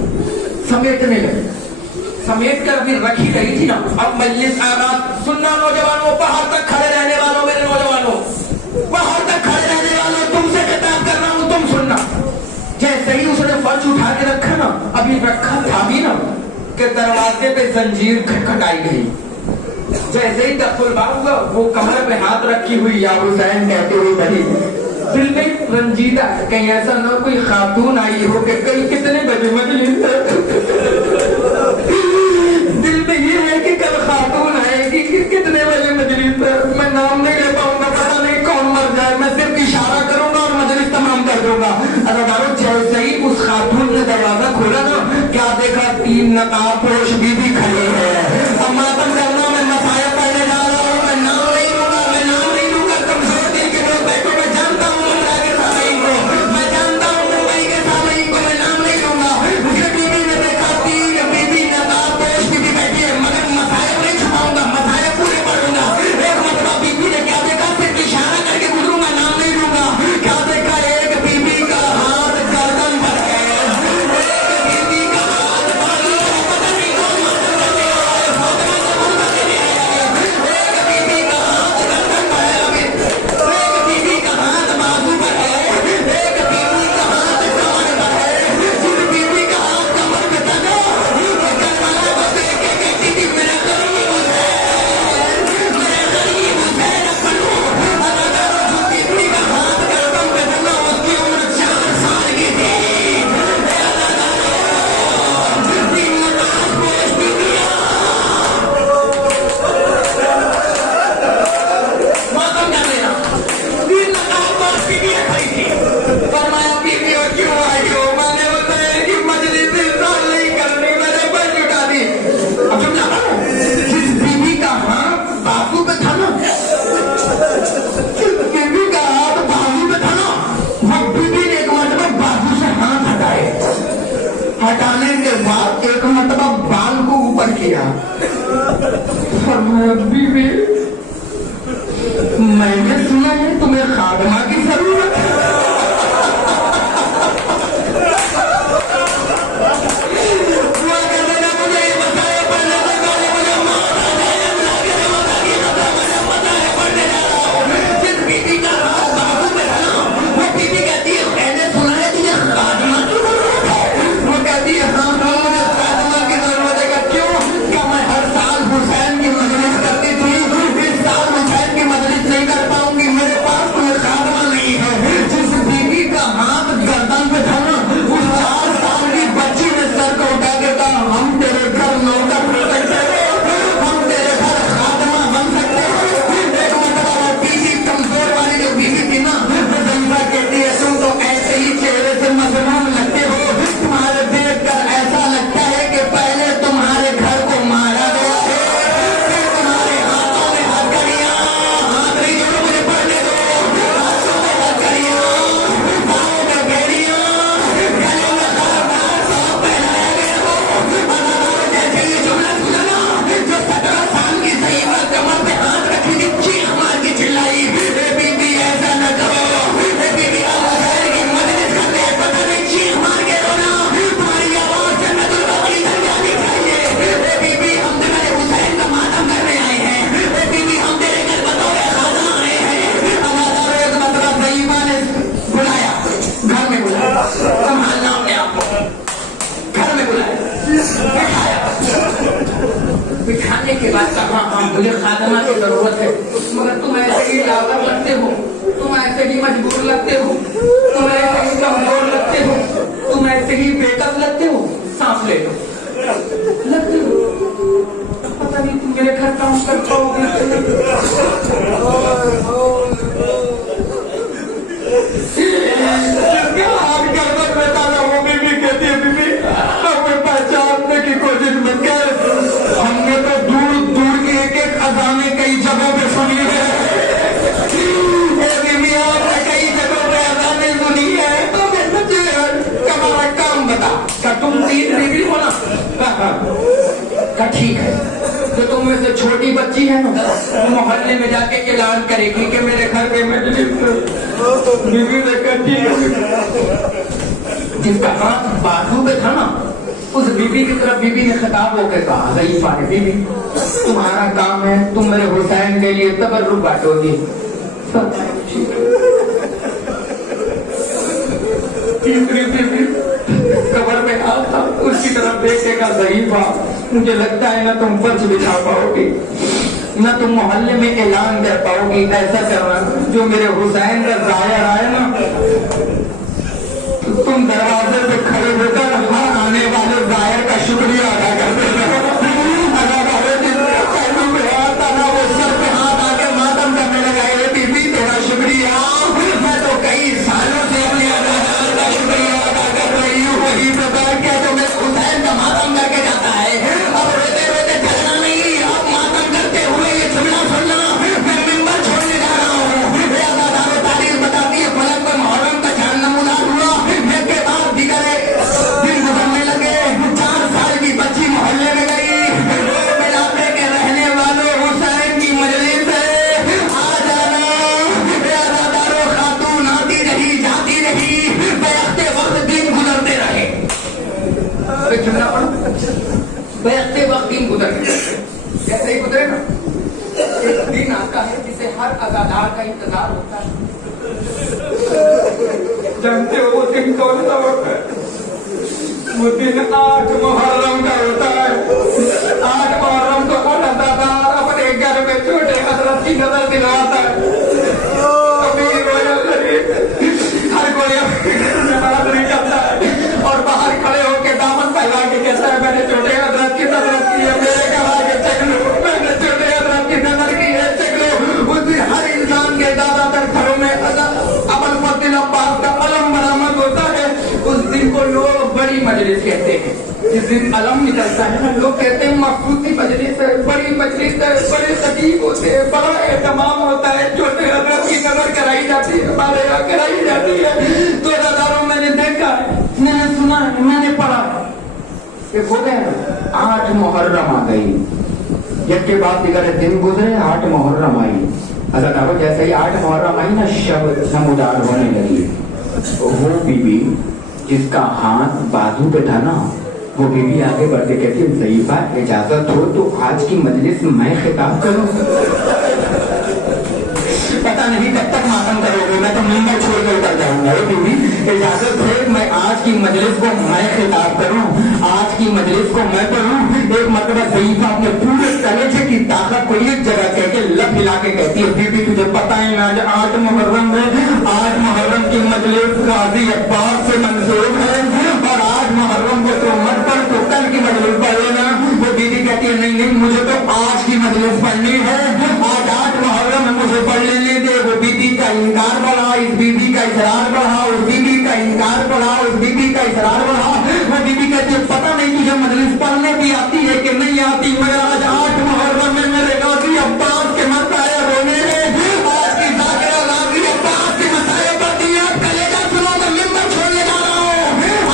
समेटने लगे, समेट कर अभी रखी रही थी ना, अब मजलिस आगाज। सुनना नौजवानों, बाहर तक खड़े रहने वालों, मेरे नौजवानों, बाहर तक खड़े रहने वालों, तुमसे खिताब कर रहा हूँ, तुम सुनना। जैसे ही उसने फर्श उठा के रखा ना, अभी रखा था भी ना कि दरवाजे पे जंजीर खटखटाई गई। जैसे ही दस्तूर बाब हुआ, वो कमरे पे हाथ रखी हुई या हुसैन कहते हुए बनी, दिल में रंजीदा कहीं ऐसा ना कोई खातून आई हो कि कल कितने बजे मजलिस है। दिल में ये है कि कल खातून आएगी कि कितने बजे मजलिस है। मैं नाम नहीं ले पाऊंगा, पता नहीं कौन मर जाए, मैं सिर्फ इशारा करूंगा और मजलिस तमाम कर दूंगा। अदाकारों जैसे ही उस खातून ने दरवाजा खोला ना, क्या देखा, 3 नकाबपोश बीबी खड़ी है। अब मातम करना, मैं मसाया पढ़ने जा रहा हूँ, मैं नाम नहीं लूंगा, मैं नाम नहीं लूंगा, कमजोर दिल के लोग बैठो, मैं जानता हूँ मुंबई के सामने को, मैं जानता हूँ मुंबई के सामने को, मैं नाम नहीं लूंगा। मुझे बीबी ने देखा, 3 बीबी नकाबपोश बीबी बैठी है, मगर मसाया नहीं छुपाऊंगा, मसाया पूरे पढ़ूंगा। एक मतलब हटाने के बाद एक मरतबा बाल को ऊपर किया, फरमाया बीवी मैंने सुना है तुम्हें खादमा की जरूरत है। दुआ कर देना मुझे ये बताया पढ़ने से पहले मुझे मौत आ जाए, अल्लाह के रज़ा की कसम मुझे पता है पढ़ने जा रहा हूँ। जिस बीवी का हाथ बाजू पे था ना, वो बीवी कहती है मैंने सुना है तुझे खादमा की जरूरत है। वो कहती है हाँ हाँ मुझे खादमा की जरूरत है। क्या क्यों? क्या मैं हर साल हुसैन की मजलिस करती थी, इस साल हुसैन की मजलिस नहीं कर पाऊंगी, मेरे पास कोई खादमा नहीं है। जिस बीवी का हाथ गर्दन पे था ना, उस 4 साल की बच्ची ने सर को उठा के कहा हम तेरे घर नौकर हो सकते हैं, हम तेरे घर खादमा बन सकते हैं। एक मतलब बीवी कमजोर वाली जो बीवी थी ना, जमसा कहती है तुम तो ऐसे ही चेहरे से मजलूम लगते हो, तुम्हारे देख कर ऐसा लगता है कि पहले तुम्हारे घर को मारा गया है, फिर तुम्हारे हाथों में हथकड़ियां, हाथ नहीं जोड़ो मुझे पढ़ने दो, हाथों में हथकड़ियां, पाँव में बेड़ियां, गले में खरदार सब पहनाया गया हो। अदालत जैसे ये जुमला सुना ना, जो 17 साल की सईमा कमर पे हाथ रखी थी, चीख मार के चिल्लाई बीबी ऐसा न करो, बीबी हुसैन की मजलिस करते हैं, पता नहीं चीख मार के रोना, तुम्हारी आवाज जन्नतुल बकी तक जानी चाहिए। बीबी हम तुम्हारे हुसैन का मातम करने आए हैं, बीबी हम तेरे घर बतौर खादमा आए हैं। अदालत एक मतलब सईमा ने बुलाया, घर में बुलाया, संभालना अपने आप को, घर में बुलाया, बिठाया, बिठाने के बाद कहा हाँ मुझे खादमा की जरूरत है, मगर तुम ऐसे ही लावर लगते हो, तुम ऐसे ही मजबूर लगते हो, तुम ऐसे ही कमजोर लगते हो, तुम ऐसे ही बेकस लगते हो, सांस ले लो, लगते हो, पता नहीं तुम मेरे घर काम कर पाओगे। जिसके हाथ गर्दन में था ना, वो बीवी कहती है बीबी हमें पहचानने की कोशिश मत कर, हमने तो दूर दूर के एक एक अज़ानें कई जगहों पे सुनी है। बीबी आपने कई जगहों पे अज़ानें सुनी है, तो मैं मुझे तुम्हारा काम बता, क्या तुम 3 बीवी हो ना? क्या ठीक है, तो तुम में से छोटी बच्ची है ना, मोहल्ले में जाके ऐलान करेगी कि मेरे घर पे मजलिस बीवी ने कहा जिसका हाथ बाजू पे था ना, उस बीवी की तरफ बीवी ने खिताब होकर कहा ज़ईफ़ा ने बीवी तुम्हारा काम है, तुम मेरे हुसैन के लिए तबर्रुक बांटोगी। तीसरी बीवी कब्र में हाथ था, उसकी तरफ देखेगा ज़ईफ़ा मुझे लगता है ना तुम फर्श बिछा पाओगी, ना तुम मोहल्ले में ऐलान कर पाओगी, ऐसा करना जो मेरे हुसैन का ज़ाहिर आए ना, तुम दरवाजे पे खड़े होकर हर आने वाले ज़ाहिर का शुक्रिया अदा कर देना। पहलू पे हाथ आना, वो सर पे हाथ आके मातम करने लगा, ये बीबी तेरा शुक्रिया, मैं तो कई सालों से अपने अदादार का शुक्रिया अदा कर रही हूँ, वही प्रकार क्या जो मैं हुसैन का मातम करके जाता है, अब रोते रोते चलना नहीं, अब मातम करते हुए ये जुमला सुनना, मैं मिंबर छोड़ने जा रहा हूँ। अदादार तारीख बताती है फलक पर मुहर्रम का चांद नमूदार हुआ, के बाद दिगरे दिन गुजरने लगे, 4 साल की बच्ची मोहल्ले में गई, इलाके के रहने वालों हुसैन की मजलिस है, आ जाना, अदादारो खातून आती रही जाती रही, बैठते वक्त दिन गुजरते रहे, सुनना पड़ा, बैठते वक्त दिन गुजर गए, कैसे ही गुजरे ना, एक दिन आता है जिसे हर अदादार का इंतजार होता है, जानते हो वो दिन कौन सा होता है? वो दिन 8 मुहर्रम का होता है। 8 मुहर्रम को हर अदादार अपने घर में छोटे हजरत की नजर दिलाता है, हर कोई हाजिरी करता है और बाहर खड़े होकर दामन फैला के कहता है मैंने छोटे हजरत की नजर की है, मेरे घर आके चेक लो, मैंने छोटे हजरत की नजर की है, चेक लो। उस दिन हर इंसान के ज्यादातर घरों में अमल फतिल अब्बास का अलम बरामद होता है, उस दिन को लोग बड़ी मजलिस कहते हैं, जिस दिन अलम निकलता है ना, लोग कहते हैं मखसूसी मजलिस है, बड़ी मजलिस है, बड़े खतीब होते हैं, बड़ा एहतमाम होता है, छोटे हजरत की नजर कराई जाती है, हमारे यहाँ कराई जाती है। तो दादारों मैंने देखा है, मैंने सुना है, मैंने पढ़ा है, एक हो गया 8 मुहर्रम आ गई, जिसके बाद दिगर दिन गुजरे 8 मुहर्रम आई। अगर अब जैसे ही 8 मुहर्रम आई ना, शब नमूदार होने लगी। वो बीबी जिसका हाथ बाजू पे था ना, वो बीबी आगे बढ़ के कहती है, ज़ईफा इजाजत हो तो आज की मजलिस मैं खिताब करूं। पता नहीं कब तक मातम करोगे, मैं तो मिंबर छोड़ कर उतर जाऊंगा। बीबी इजाजत है मैं आज की मजलिस को मैं खिताब करूं, आज की मजलिस को मैं पढ़ूं। एक मरतबा ज़ईफा अपने पूरे कलेजे की ताकत को एक जगह कह के लब हिला के कहती है, बीबी तुझे पता है ना आज 8 मुहर्रम है, 8 मुहर्रम की मजलिस गाजी अब्बास से मंसूब है, और 8 मुहर्रम को तो मत पढ़, तो कल की मजलिस पढ़ लेना। वो बीबी कहती है, नहीं नहीं मुझे तो आज की मजलिस पढ़नी है, आज 8 मुहर्रम है, मुझे पढ़ लेने दे। वो बीबी का इनकार बढ़ा, इस बीबी का इसरार बढ़ा, उस बीबी का इनकार बढ़ा, उस बीबी का इसरार बढ़ा। वो बीबी कहती है, पता नहीं तुझे मजलिस पढ़ने भी आती है कि नहीं आती, मगर आज 8 मुहर्रम में मेरे गाजी अब्बास के मसाए रोने हैं, आज की जाकिरा गाजी अब्बास के मसाए पर दिया। कलेजा सुनो, मैं मिंबर छोड़ने जा रहा हूँ।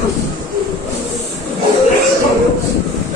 है